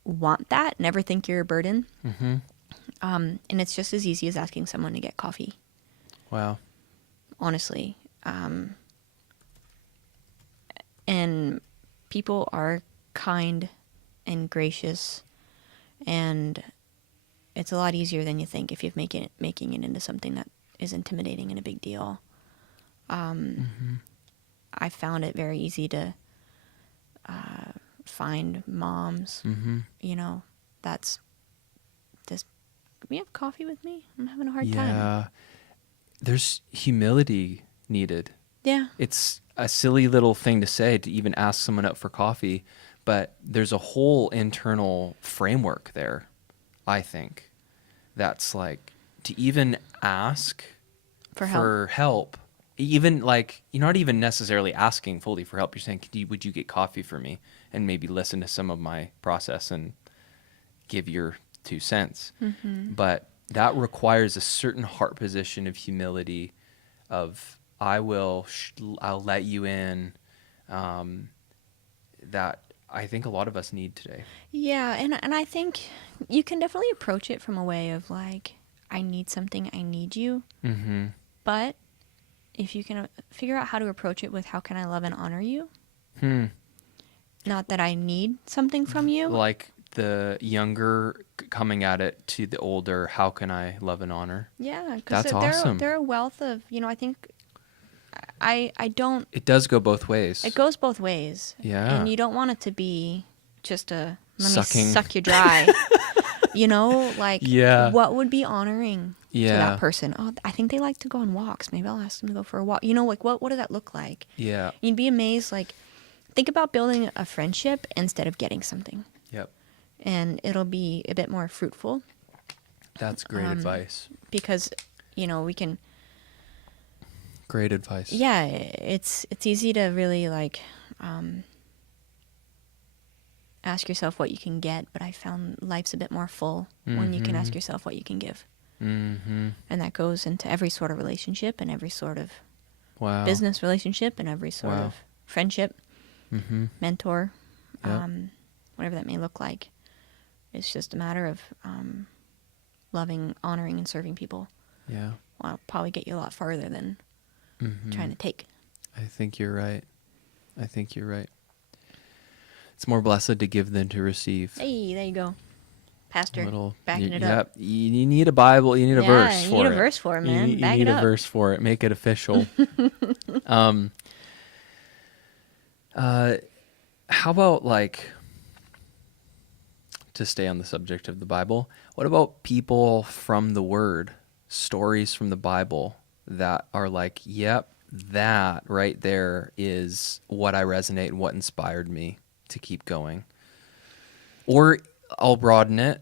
want that, never think you're a burden. And it's just as easy as asking someone to get coffee, Wow. honestly. And people are kind and gracious, and it's a lot easier than you think if you're making it into something that is intimidating and a big deal. I found it very easy to find moms. You know, that's just, can we have coffee with me? I'm having a hard time. Yeah. There's humility needed. Yeah. It's a silly little thing to say, to even ask someone out for coffee, but there's a whole internal framework there, I think, that's like, to even ask For help, even like, you're not even necessarily asking fully for help. You're saying, would you get coffee for me? And maybe listen to some of my process and give your 2 cents. But that requires a certain heart position of humility, of I'll let you in, that I think a lot of us need today. Yeah, and I think you can definitely approach it from a way of like, I need something, I need you. But if you can figure out how to approach it with, how can I love and honor you? Not that I need something from you. Like the younger coming at it to the older, how can I love and honor? Yeah, because That's awesome. There are a wealth of, you know, I think I don't. It does go both ways. It goes both ways. Yeah. And you don't want it to be just a, let Sucking. me suck you dry. You know, like, Yeah. what would be honoring to Yeah. that person? Oh, I think they like to go on walks. Maybe I'll ask them to go for a walk. You know, like, what does that look like? Yeah. You'd be amazed. Like, think about building a friendship instead of getting something, Yep. and it'll be a bit more fruitful, That's great advice. because, you know, we can. Great advice. Yeah, it's easy to really like ask yourself what you can get, but I found life's a bit more full when you can ask yourself what you can give. And that goes into every sort of relationship, and every sort of Wow. business relationship, and every sort Wow. of friendship, mentor, Yep. whatever that may look like. It's just a matter of loving, honoring, and serving people. Yeah. Well, it'll probably get you a lot farther than trying to take. I think you're right. It's more blessed to give than to receive. Hey, there you go. Pastor, Little, backing it up. Yep. You need a Bible. You need a verse you for need it. a verse for it, man. You Back need it a up. verse for it. Make it official. How about, like, to stay on the subject of the Bible, what about people from the Word, stories from the Bible that are like, yep, that right there is what I resonate and what inspired me to keep going. Or I'll broaden it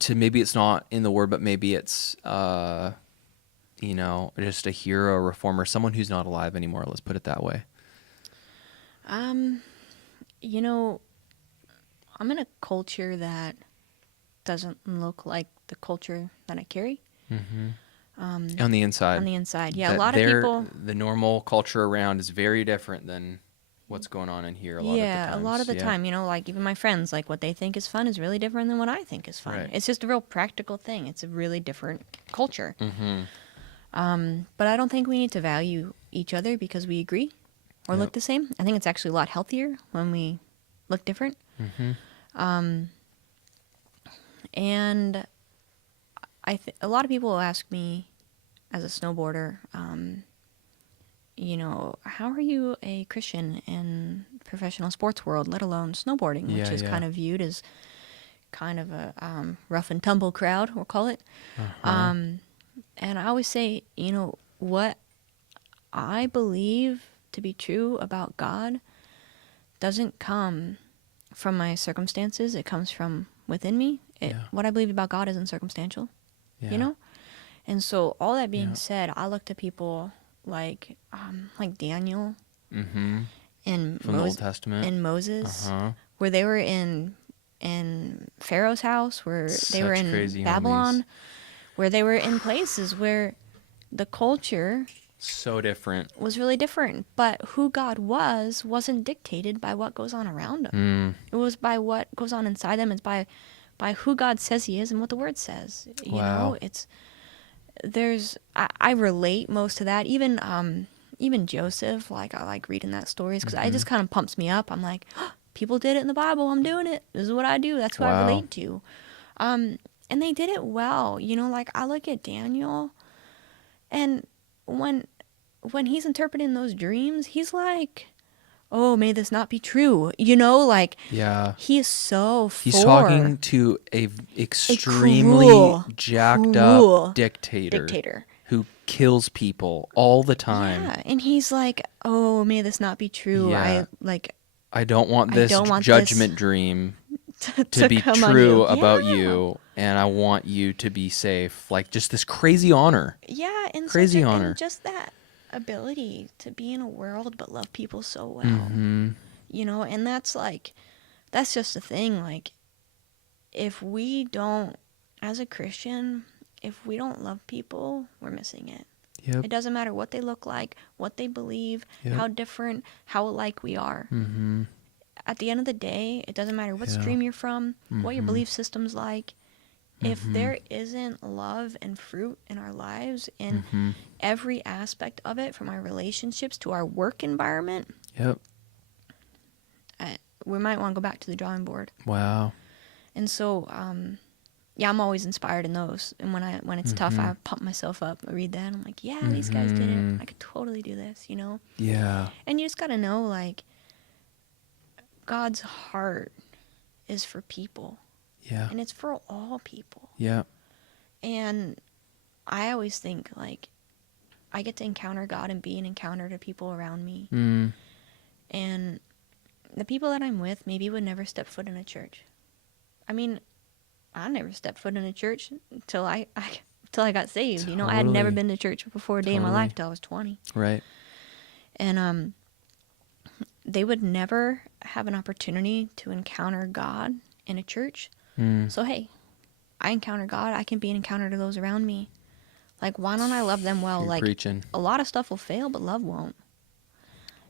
to maybe it's not in the word, but maybe it's, you know, just a hero, a reformer, someone who's not alive anymore. Let's put it that way. You know, I'm in a culture that doesn't look like the culture that I carry. On the inside. On the inside, yeah. That A lot of people. The normal culture around is very different than what's going on in here a lot of the times. Yeah, a lot of the time, you know, like even my friends, like what they think is fun is really different than what I think is fun. Right. It's just a real practical thing. It's a really different culture. But I don't think we need to value each other because we agree or look the same. I think it's actually a lot healthier when we look different. And a lot of people will ask me as a snowboarder, you know, how are you a Christian in professional sports world, let alone snowboarding, which is kind of viewed as kind of a rough and tumble crowd, we'll call it. And I always say, you know, what I believe to be true about God doesn't come from my circumstances. It comes from within me. What I believe about God isn't circumstantial, you know? And so all that being said, I look to people like Daniel and From the Old Testament. and Moses, where they were in Pharaoh's house, where they were in Babylon, where they were in places where the culture so different was really different, but who God wasn't dictated by what goes on around them. It was by what goes on inside them. It's by who God says he is and what the word says. You know, I relate most to that. Even Joseph, like I like reading that stories because it just kind of pumps me up. I'm like, oh, people did it in the Bible. I'm doing it. This is what I do. That's who I relate to. And they did it well. You know, like I look at Daniel, and when he's interpreting those dreams, he's like, oh, may this not be true. You know, like, he is so He's talking to a extremely jacked up dictator who kills people all the time. Yeah, and he's like, oh, may this not be true. Yeah. I don't want this judgment dream to be come on true you. about you, and I want you to be safe. Like, just this crazy honor. Yeah, and crazy honor. And just that ability to be in a world but love people so well. You know, and that's just the thing. Like, if we don't, as a Christian, if we don't love people, we're missing it. Yep. It doesn't matter what they look like, what they believe, how different, how alike we are. At the end of the day, it doesn't matter what stream you're from, what your belief system's like. If there isn't love and fruit in our lives, in every aspect of it, from our relationships to our work environment, we might want to go back to the drawing board. Wow. And so, I'm always inspired in those. And when it's tough, I pump myself up. I read that, and I'm like, yeah, these guys did it. I could totally do this, you know? Yeah. And you just got to know, like, God's heart is for people. Yeah. And it's for all people. Yeah. And I always think, like, I get to encounter God and be an encounter to people around me. And the people that I'm with maybe would never step foot in a church. I mean, I never stepped foot in a church until I got saved. Totally. You know, I had never been to church before a day in my life till I was 20. Right. And they would never have an opportunity to encounter God in a church. So, hey, I encounter God. I can be an encounter to those around me. Like, why don't I love them well? You're like, preaching. A lot of stuff will fail, but love won't.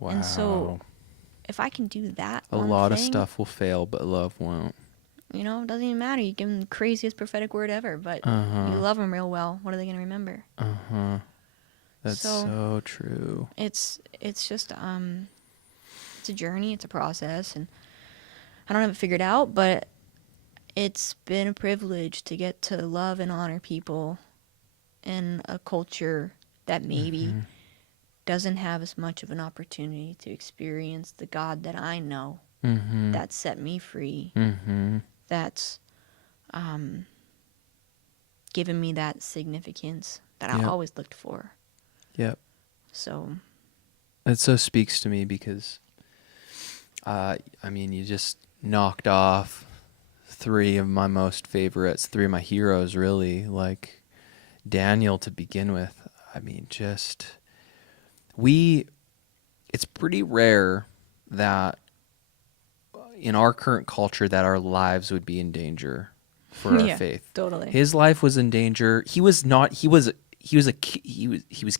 Wow. And so, if I can do that, a lot of stuff will fail, but love won't. You know, it doesn't even matter. You give them the craziest prophetic word ever, but you love them real well. What are they going to remember? That's so true. It's just it's a journey. It's a process, and I don't have it figured out, but it's been a privilege to get to love and honor people in a culture that maybe doesn't have as much of an opportunity to experience the God that I know that set me free, that's given me that significance that I always looked for. Yep. So, It so speaks to me because, I mean, you just knocked off three of my most favorites, three of my heroes, really. Like Daniel to begin with. I mean, it's pretty rare that in our current culture that our lives would be in danger for our faith. Totally. His life was in danger. He was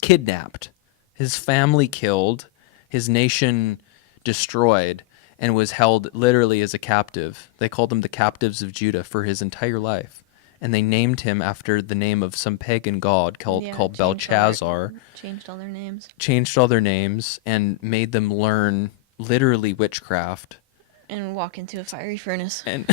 kidnapped. His family killed, his nation destroyed, and was held literally as a captive. They called him the captives of Judah for his entire life. And they named him after the name of some pagan god called Belshazzar. Changed all their names. And made them learn literally witchcraft. And walk into a fiery furnace. And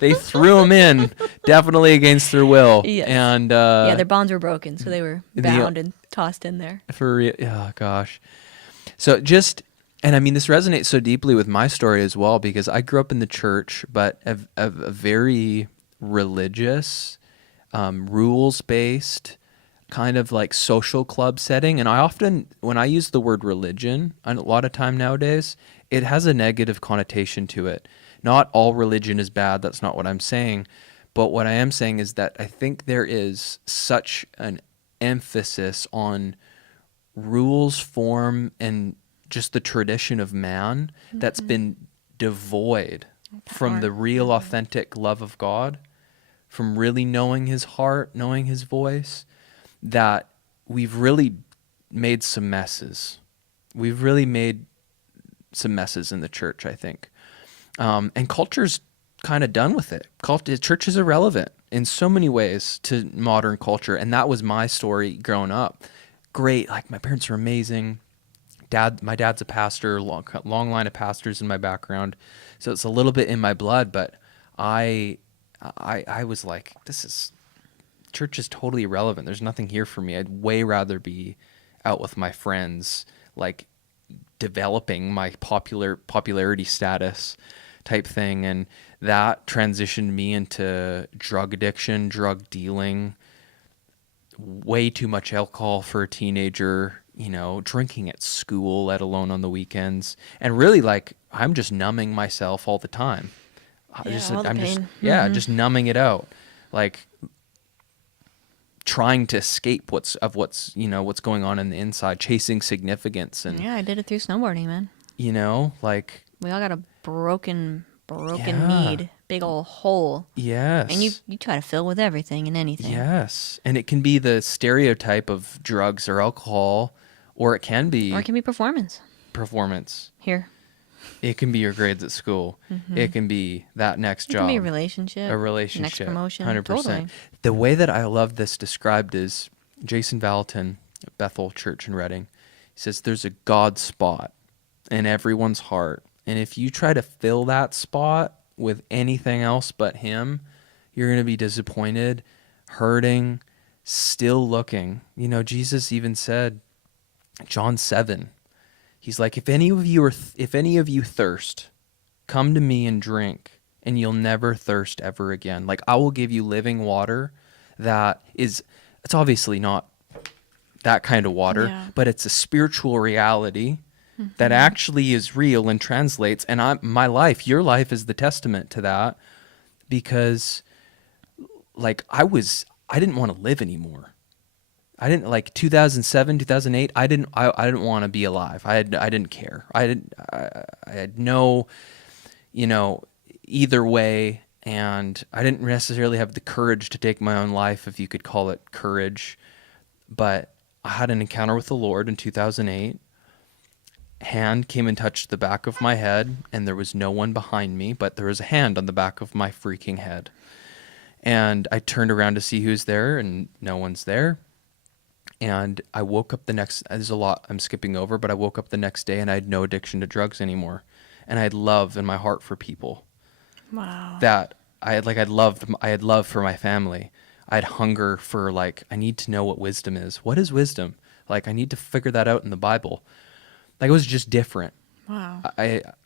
they threw him in, definitely against their will. Yes. And their bonds were broken, so they were bound and tossed in there. Oh gosh. So and I mean, this resonates so deeply with my story as well, because I grew up in the church, but a very religious, rules-based, kind of like social club setting. And I often, when I use the word religion, a lot of time nowadays, it has a negative connotation to it. Not all religion is bad. That's not what I'm saying. But what I am saying is that I think there is such an emphasis on rules, form, and just the tradition of man that's been devoid from the real authentic love of God, from really knowing his heart, knowing his voice, that we've really made some messes. We've really made some messes in the church, I think. And culture's kind of done with it. Church is irrelevant in so many ways to modern culture. And that was my story growing up. Great. Like, my parents were amazing. My dad's a pastor, long line of pastors in my background. So it's a little bit in my blood, but I was like, church is totally irrelevant. There's nothing here for me. I'd way rather be out with my friends, like developing my popularity status type thing. And that transitioned me into drug addiction, drug dealing, way too much alcohol for a teenager, drinking at school, let alone on the weekends. And really, like, I'm just numbing myself all the time. Just numbing it out. Like, trying to escape what's going on in the inside, chasing significance. And I did it through snowboarding, man. Like, we all got a broken need, big old hole. Yes. And you try to fill with everything and anything. Yes. And it can be the stereotype of drugs or alcohol, or it can be performance. Here. It can be your grades at school. Mm-hmm. It can be that next job. It can be a relationship. Next promotion. 100%. Totally. The way that I love this described is Jason Valentin at Bethel Church in Reading. He says there's a God spot in everyone's heart. And if you try to fill that spot with anything else but him, you're going to be disappointed, hurting, still looking. Jesus even said, John 7, he's like, if any of you thirst, come to me and drink, and you'll never thirst ever again. Like, I will give you living water it's obviously not that kind of water, but it's a spiritual reality that actually is real and translates. And your life is the testament to that, because like I didn't want to live anymore. I didn't, like 2007, 2008, I didn't want to be alive. I didn't care. I had no, either way. And I didn't necessarily have the courage to take my own life, if you could call it courage. But I had an encounter with the Lord in 2008. Hand came and touched the back of my head, and there was no one behind me, but there was a hand on the back of my freaking head. And I turned around to see who's there, and no one's there. And I woke up there's a lot I'm skipping over, but I woke up the next day and I had no addiction to drugs anymore. And I had love in my heart for people. Wow. That I had love for my family. I had hunger for, like, I need to know what wisdom is. What is wisdom? Like, I need to figure that out in the Bible. Like, it was just different. Wow.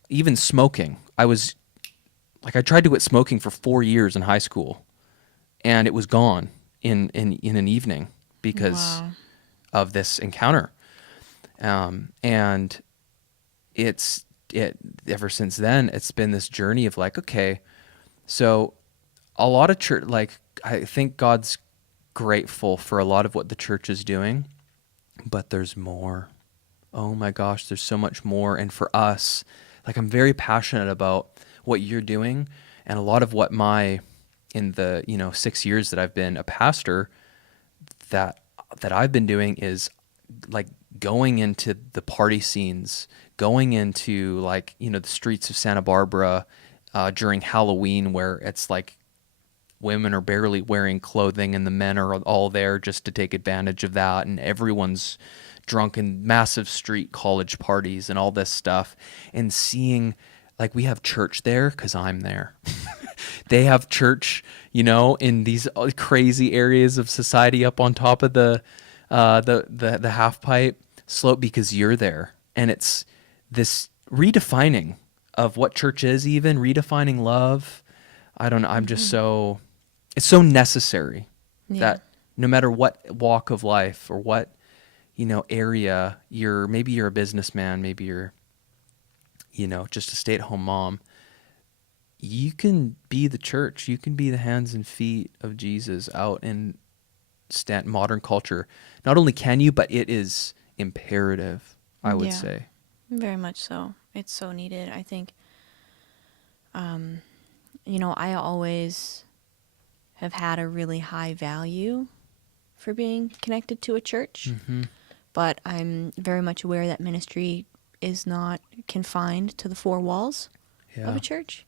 Even smoking. I tried to quit smoking for 4 years in high school, and it was gone in an evening because of this encounter. And ever since then, it's been this journey of like, okay, so a lot of church, like, I think God's grateful for a lot of what the church is doing, but there's more. Oh my gosh, there's so much more. And for us, like, I'm very passionate about what you're doing, and a lot of what in the 6 years that I've been a pastor, that I've been doing is like going into the party scenes, going into like the streets of Santa Barbara during Halloween, where it's like women are barely wearing clothing and the men are all there just to take advantage of that, and everyone's drunk in massive street college parties and all this stuff, and seeing, like, we have church there because I'm there. They have church, in these crazy areas of society up on top of the half pipe slope because you're there. And it's this redefining of what church is, even redefining love. I don't know. I'm just it's so necessary that no matter what walk of life or what, area maybe you're a businessman, maybe you're, just a stay-at-home mom, you can be the church. You can be the hands and feet of Jesus out in modern culture. Not only can you, but it is imperative, I would say. Very much so. It's so needed. I think, I always have had a really high value for being connected to a church, but I'm very much aware that ministry is not confined to the four walls of a church.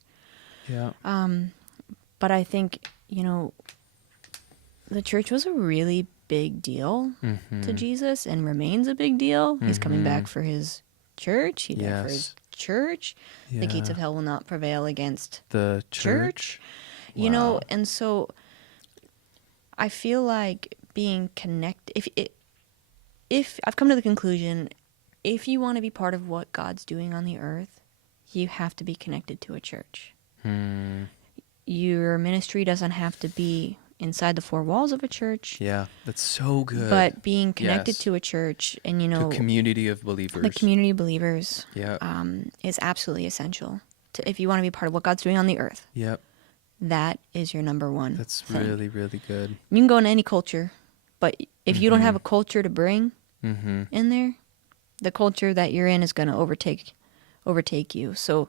Yeah. But I think, the church was a really big deal to Jesus and remains a big deal. He's coming back for his church. He died for his church. The gates of hell will not prevail against the church. Wow. And so I feel like being connected, if I've come to the conclusion, if you want to be part of what God's doing on the earth, you have to be connected to a church. Your ministry doesn't have to be inside the four walls of a church. Yeah, that's so good. But being connected to a church and, a community of believers. The community of believers Yep. Is absolutely essential if you want to be part of what God's doing on the earth. Yep. That is your number one That's thing. really, really good. You can go in any culture, but if you don't have a culture to bring in there, the culture that you're in is going to overtake you. So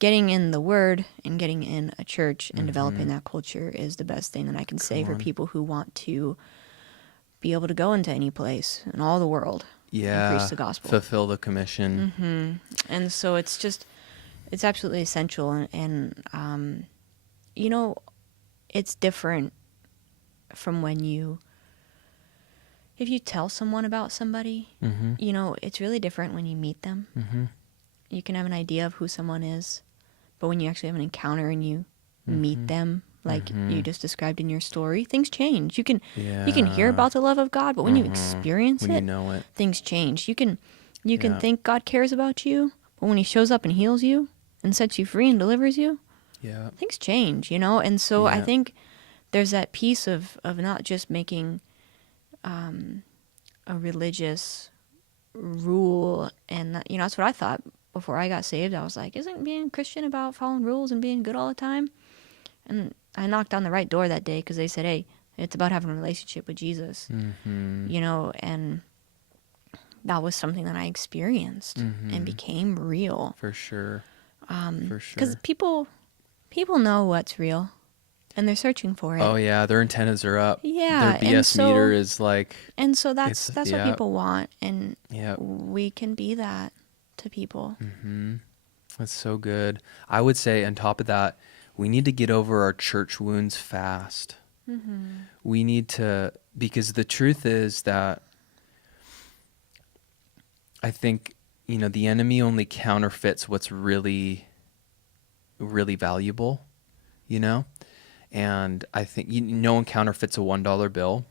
getting in the Word and getting in a church and developing that culture is the best thing that I can say for people who want to be able to go into any place in all the world and preach the gospel. Fulfill the commission. And so it's absolutely essential. And it's different from if you tell someone about somebody, it's really different when you meet them. You can have an idea of who someone is, but when you actually have an encounter and you meet them, like you just described in your story, things change. You can hear about the love of God, but when you experience when you know it, things change. You can think God cares about you, but when He shows up and heals you and sets you free and delivers you, things change, And so I think there's that piece of not just making a religious rule, and that's what I thought before I got saved. I was like, isn't being Christian about following rules and being good all the time? And I knocked on the right door that day because they said, hey, it's about having a relationship with Jesus, and that was something that I experienced and became real. For sure. Because people know what's real, and they're searching for it. Oh yeah, their antennas are up. Yeah, their BS meter is like. And so that's what people want, and we can be that to people. That's so good. I would say on top of that, we need to get over our church wounds fast. We need to, because the truth is that I think, the enemy only counterfeits what's really, really valuable, And I think no one counterfeits a $1 bill.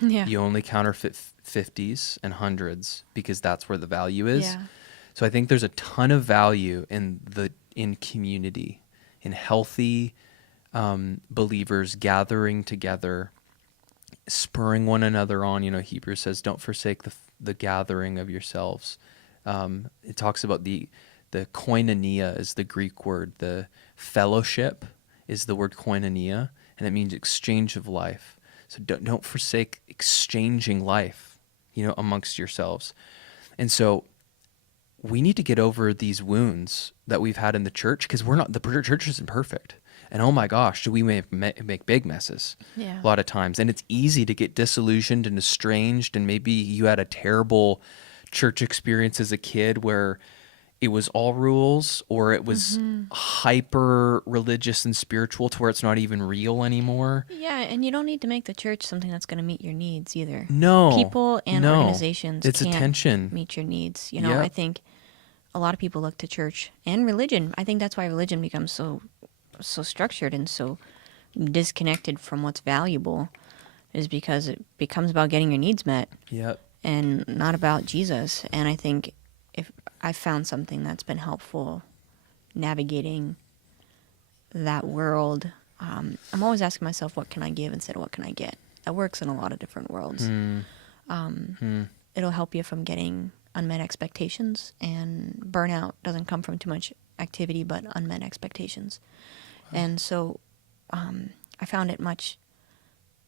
Yeah. You only counterfeit 50s and hundreds because that's where the value is. Yeah. So I think there's a ton of value in community, in healthy believers gathering together, spurring one another on. Hebrews says, "Don't forsake the gathering of yourselves. It talks about the koinonia is the Greek word. The fellowship is the word koinonia, and it means exchange of life. So don't forsake exchanging life, amongst yourselves. And so we need to get over these wounds that we've had in the church, because the church isn't perfect. And oh my gosh, do we make big messes a lot of times. And it's easy to get disillusioned and estranged, and maybe you had a terrible church experience as a kid where it was all rules, or it was hyper religious and spiritual to where it's not even real anymore. Yeah, and you don't need to make the church something that's going to meet your needs either. No. People and organizations it's can't attention. meet your needs. I think a lot of people look to church and religion. I think that's why religion becomes so structured and so disconnected from what's valuable, is because it becomes about getting your needs met. Yep. And not about Jesus. And I think if I found something that's been helpful navigating that world, I'm always asking myself, what can I give instead of what can I get? That works in a lot of different worlds. It'll help you from getting unmet expectations, and burnout doesn't come from too much activity, but unmet expectations. Wow. And so I found it much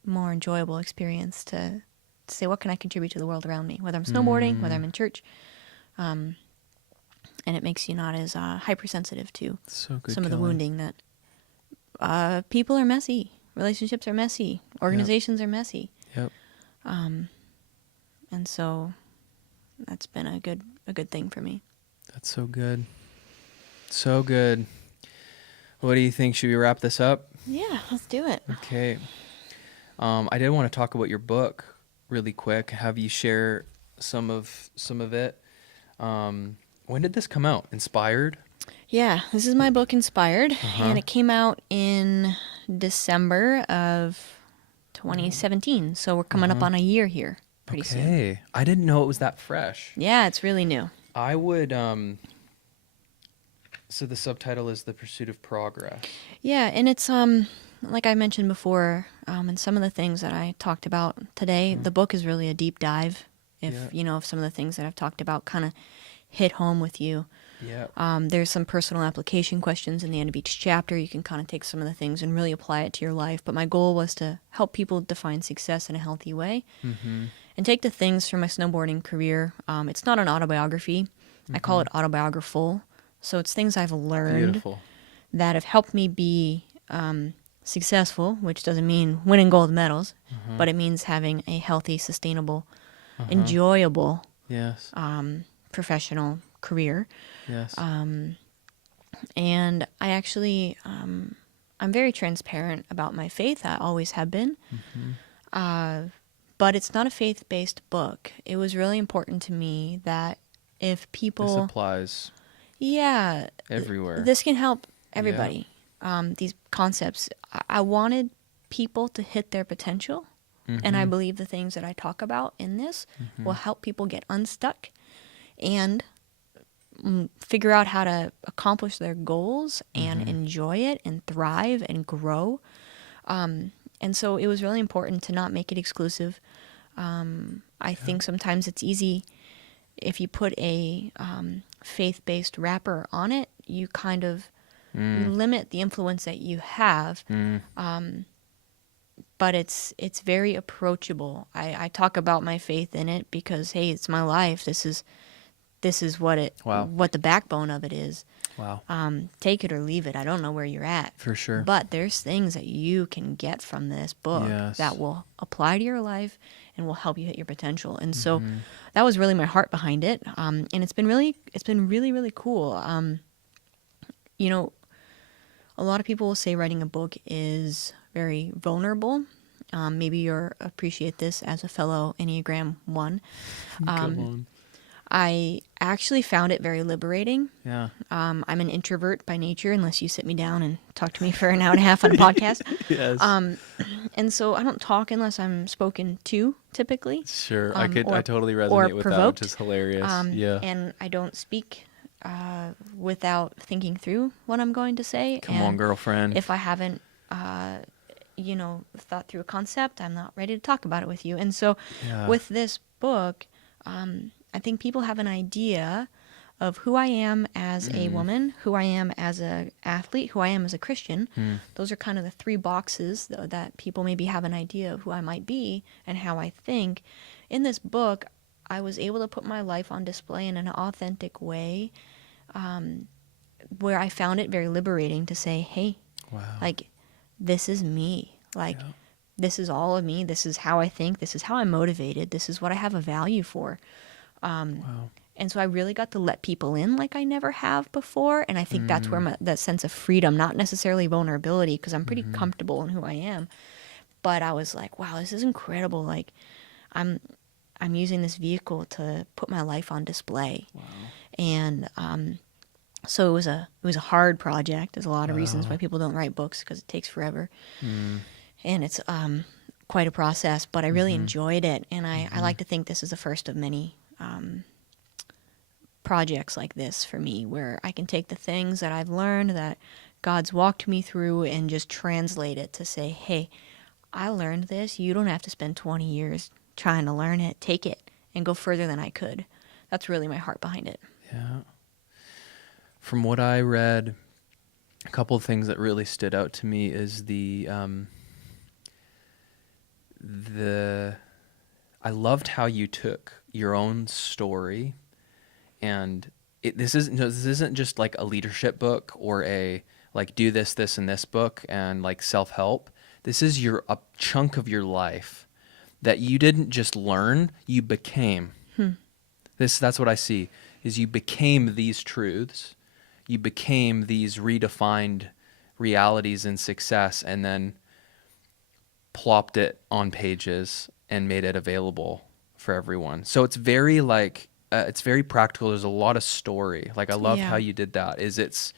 more enjoyable experience to say, what can I contribute to the world around me, whether I'm snowboarding, whether I'm in church. And it makes you not as hypersensitive to some of the wounding that people are messy, relationships are messy, organizations are messy. Yep. And so that's been a good thing for me. That's so good. So good. What do you think? Should we wrap this up? Yeah, let's do it. Okay. I did want to talk about your book really quick. Have you share some of it? When did this come out? Inspired? Yeah, this is my book, Inspired, and it came out in December of 2017. So we're coming up on a year here pretty soon. Okay. I didn't know it was that fresh. Yeah, it's really new. I would so the subtitle is The Pursuit of Progress. Yeah, and it's like I mentioned before, and some of the things that I talked about today, the book is really a deep dive. If some of the things that I've talked about kind of hit home with you. Yeah. There's some personal application questions in the end of each chapter. You can kind of take some of the things and really apply it to your life. But my goal was to help people define success in a healthy way, and take the things from my snowboarding career. It's not an autobiography. I call it autobiographical. So it's things I've learned that have helped me be successful, which doesn't mean winning gold medals, but it means having a healthy, sustainable, enjoyable professional career. Yes. And I actually, I'm very transparent about my faith. I always have been. But it's not a faith-based book. It was really important to me that if people... This applies everywhere. This can help everybody. These concepts. I wanted people to hit their potential. And I believe the things that I talk about in this will help people get unstuck and figure out how to accomplish their goals and enjoy it and thrive and grow. And so it was really important to not make it exclusive. I think sometimes it's easy if you put a faith-based wrapper on it, you kind of limit the influence that you have. But it's very approachable. I talk about my faith in it because, hey, it's my life. This is what the backbone of it is. Wow. Take it or leave it. I don't know where you're at. For sure. But there's things that you can get from this book that will apply to your life and will help you hit your potential. And so that was really my heart behind it. And it's been really, really cool. A lot of people will say writing a book is very vulnerable. Maybe you'll appreciate this as a fellow Enneagram 1. I actually found it very liberating. Yeah. I'm an introvert by nature, unless you sit me down and talk to me for an hour and a half on a podcast. Yes. And so I don't talk unless I'm spoken to, typically. Sure. I totally resonate with that, which is hilarious. And I don't speak without thinking through what I'm going to say. Come on, girlfriend. If I haven't, thought through a concept, I'm not ready to talk about it with you. And so with this book, I think people have an idea of who I am as a woman, who I am as an athlete, who I am as a Christian. Those are kind of the three boxes that people maybe have an idea of who I might be and how I think. In this book, I was able to put my life on display in an authentic way, where I found it very liberating to say, hey, like, this is me. Like, this is all of me. This is how I think. This is how I'm motivated. This is what I have a value for. And so I really got to let people in like I never have before. And I think that's where that sense of freedom, not necessarily vulnerability, because I'm pretty comfortable in who I am. But I was like, wow, this is incredible. Like, I'm using this vehicle to put my life on display. And so it was a hard project. There's a lot of reasons why people don't write books, because it takes forever. And it's quite a process, but I really enjoyed it. And I like to think this is the first of many projects like this for me, where I can take the things that I've learned, that God's walked me through, and just translate it to say, hey, I learned this. You don't have to spend 20 years trying to learn it. Take it and go further than I could. That's really my heart behind it. Yeah. From what I read, a couple of things that really stood out to me is I loved how you took your own story, and this isn't just like a leadership book or a like do this, this, and this book and like self-help. This is a chunk of your life that you didn't just learn, you became. That's what I see, is you became these truths. You became these redefined realities and success, and then plopped it on pages and made it available for everyone. So it's very it's very practical. There's a lot of story. Like, I love how you did that. It's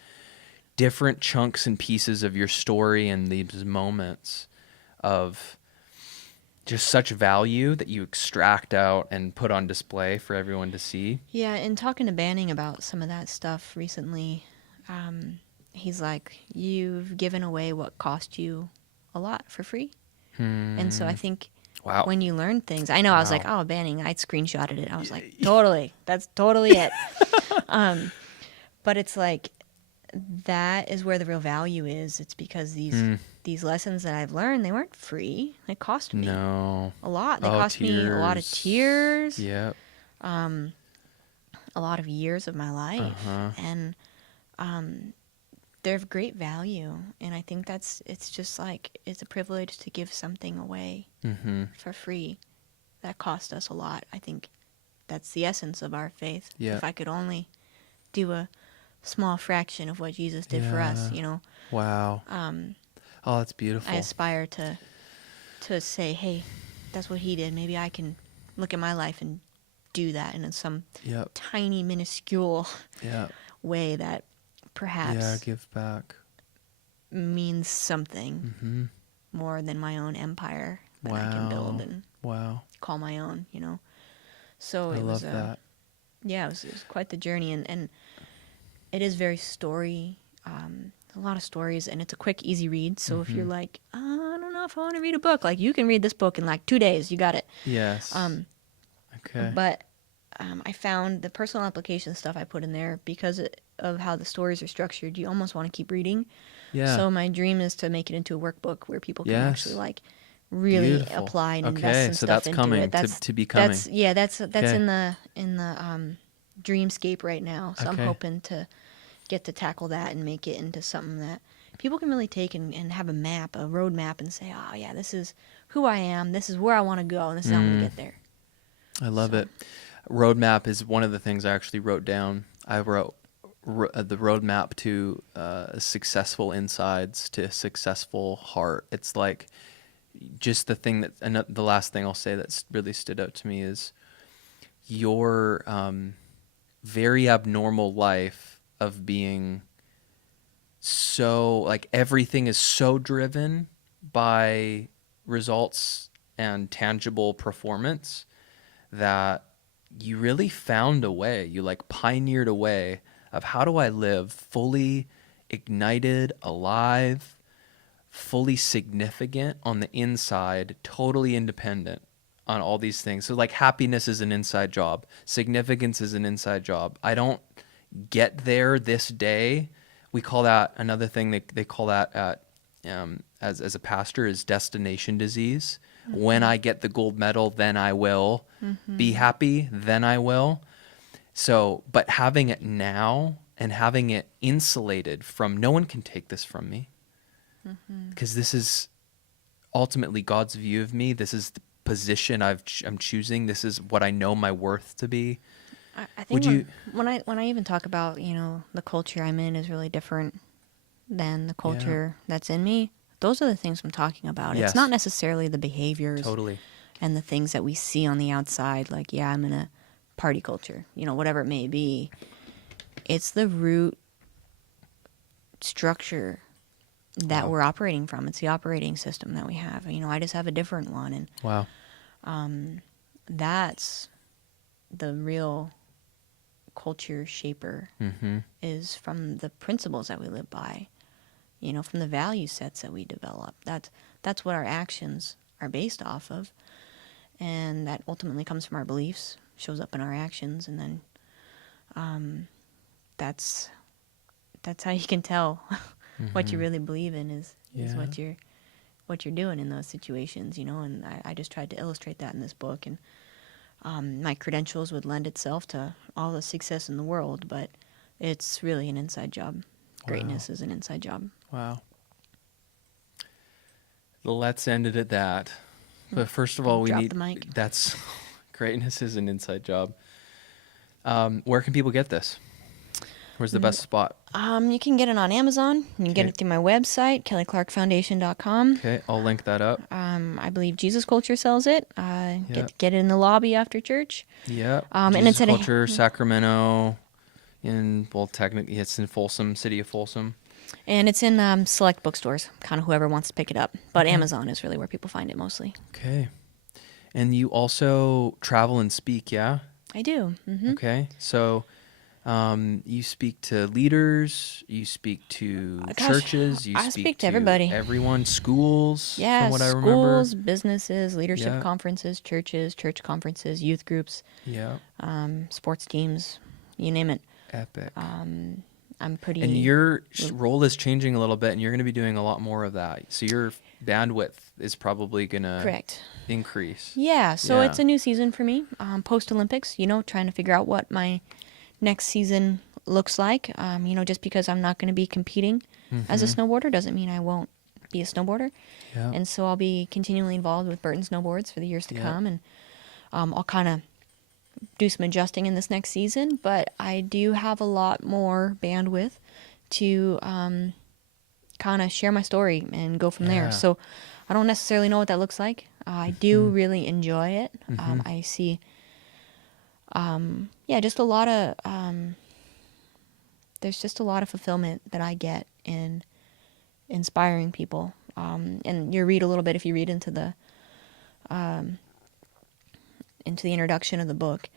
different chunks and pieces of your story and these moments of just such value that you extract out and put on display for everyone to see. Yeah, and talking to Banning about some of that stuff recently, he's like, you've given away what cost you a lot for free. And so I think when you learn things, I know I was like, oh, Banning, I screenshotted it. I was like, totally, that's totally it. But it's like, that is where the real value is. It's because these lessons that I've learned, they weren't free. They cost me a lot. They cost me a lot of tears. Yep. A lot of years of my life. And they're of great value. And I think it's just like, it's a privilege to give something away for free that cost us a lot. I think that's the essence of our faith. Yep. If I could only do a small fraction of what Jesus did for us, Wow. Oh, that's beautiful. I aspire to say, hey, that's what he did. Maybe I can look at my life and do that in some tiny, minuscule way that perhaps give back means something more than my own empire that I can build and call my own, So I love that. Yeah, it was quite the journey, and it is very story, a lot of stories, and it's a quick, easy read. So if you're like, I don't know if I want to read a book, like, you can read this book in like 2 days. You got it. Yes. Okay. But I found the personal application stuff I put in there, because of how the stories are structured, you almost want to keep reading. Yeah. So my dream is to make it into a workbook where people can actually like really apply and invest some stuff into it. That's to be coming. That's in the dreamscape right now. So I'm hoping to get to tackle that and make it into something that people can really take and have a map, a roadmap, and say, oh yeah, this is who I am, this is where I want to go, and this is how I'm going to get there. I love it. Roadmap is one of the things I actually wrote down. I wrote the roadmap to successful insides to a successful heart. It's like just the thing the last thing I'll say that's really stood out to me is your very abnormal life of being so, like, everything is so driven by results and tangible performance that you really found a way, you like pioneered a way of how do I live fully ignited, alive, fully significant on the inside, totally independent on all these things. So like happiness is an inside job. Significance is an inside job. I don't get there this day. We call that another thing they call that at, as a pastor is destination disease. When I get the gold medal, then I will be happy, then I will. So, but having it now and having it insulated from, no one can take this from me, because this is ultimately God's view of me. This is the position I'm choosing. This is what I know my worth to be. I think when I even talk about, the culture I'm in is really different than the culture that's in me, those are the things I'm talking about. Yes. It's not necessarily the behaviors Totally. and the things that we see on the outside, like, I'm in a party culture, whatever it may be. It's the root structure that we're operating from. It's the operating system that we have. I just have a different one. And Wow. That's the real culture shaper, is from the principles that we live by, from the value sets that we develop. That's what our actions are based off of. And that ultimately comes from our beliefs, shows up in our actions, and then that's how you can tell what you really believe in is what you're doing in those situations, and I just tried to illustrate that in this book. And my credentials would lend itself to all the success in the world, but it's really an inside job. Greatness is an inside job. Wow. Let's end it at that. But first of all, we Drop need the mic. That's greatness is an inside job. Where can people get this? Where's the best spot? You can get it on Amazon. You can get it through my website, kellyclarkfoundation.com. Okay, I'll link that up. I believe Jesus Culture sells it. Get it in the lobby after church. Yeah. And Jesus it's at Culture, Sacramento. Technically, it's in Folsom, city of Folsom. And it's in select bookstores, kind of whoever wants to pick it up. But Amazon is really where people find it mostly. Okay. And you also travel and speak, yeah? I do. Mm-hmm. Okay. So you speak to leaders, you speak to churches, I speak to everybody. Everyone, schools, yeah, from what I remember. Schools, businesses, leadership conferences, churches, church conferences, youth groups, sports teams, you name it. Epic. I'm pretty... And your role is changing a little bit, and you're going to be doing a lot more of that. So your bandwidth is probably going to increase. Yeah, so it's a new season for me, post-Olympics, trying to figure out what my next season looks like. Just because I'm not going to be competing as a snowboarder doesn't mean I won't be a snowboarder. Yeah. And so I'll be continually involved with Burton Snowboards for the years to come, and I'll kind of do some adjusting in this next season, but I do have a lot more bandwidth to kind of share my story and go from there. So I don't necessarily know what that looks like. I do really enjoy it. I see, just a lot of, there's just a lot of fulfillment that I get in inspiring people. And you read a little bit, if you read into the introduction of the book,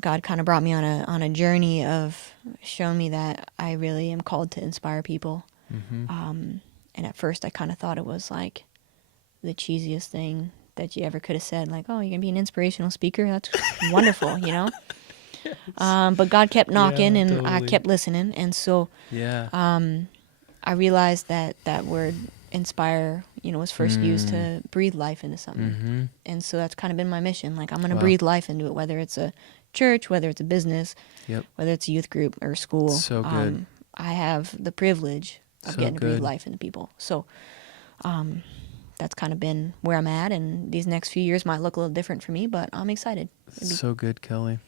God kind of brought me on a journey of showing me that I really am called to inspire people. And at first I kind of thought it was like the cheesiest thing that you ever could have said, like, oh, you're gonna be an inspirational speaker, that's wonderful, Yes. But God kept knocking, and totally. I kept listening, and so I realized that word inspire, was first used to breathe life into something. And so that's kind of been my mission. Like, I'm going to breathe life into it, whether it's a church, whether it's a business, whether it's a youth group or a school. So good. I have the privilege of getting to breathe life into people. So that's kind of been where I'm at. And these next few years might look a little different for me, but I'm excited. So good, Kelly.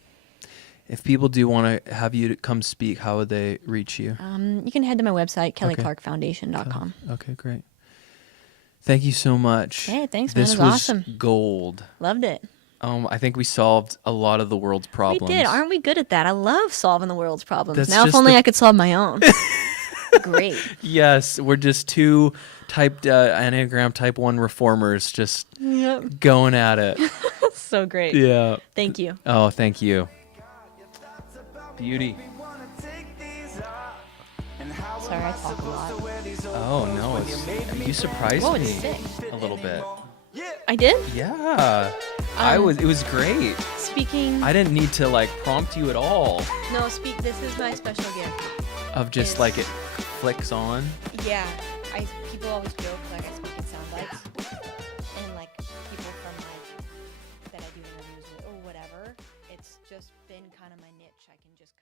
If people do want to have you to come speak, how would they reach you? You can head to my website, kellyclarkfoundation.com. Okay, great. Thank you so much. Hey, thanks, man. This it was awesome. Gold. Loved it. I think we solved a lot of the world's problems. We did. Aren't we good at that? I love solving the world's problems. Now, if only I could solve my own. Great. Yes, we're just two Enneagram Type 1 reformers just going at it. So great. Yeah. Thank you. Oh, thank you. Beauty. Sorry, I talk a lot. Oh, no. You surprised me a little bit. I did? Yeah. It was great. Speaking. I didn't need to like prompt you at all. No, this is my special gift. Of just like it flicks on. Yeah. People always joke like I speak in sound bites. And like people from like that I do interviews with or whatever. It's just been kind of my niche. I can just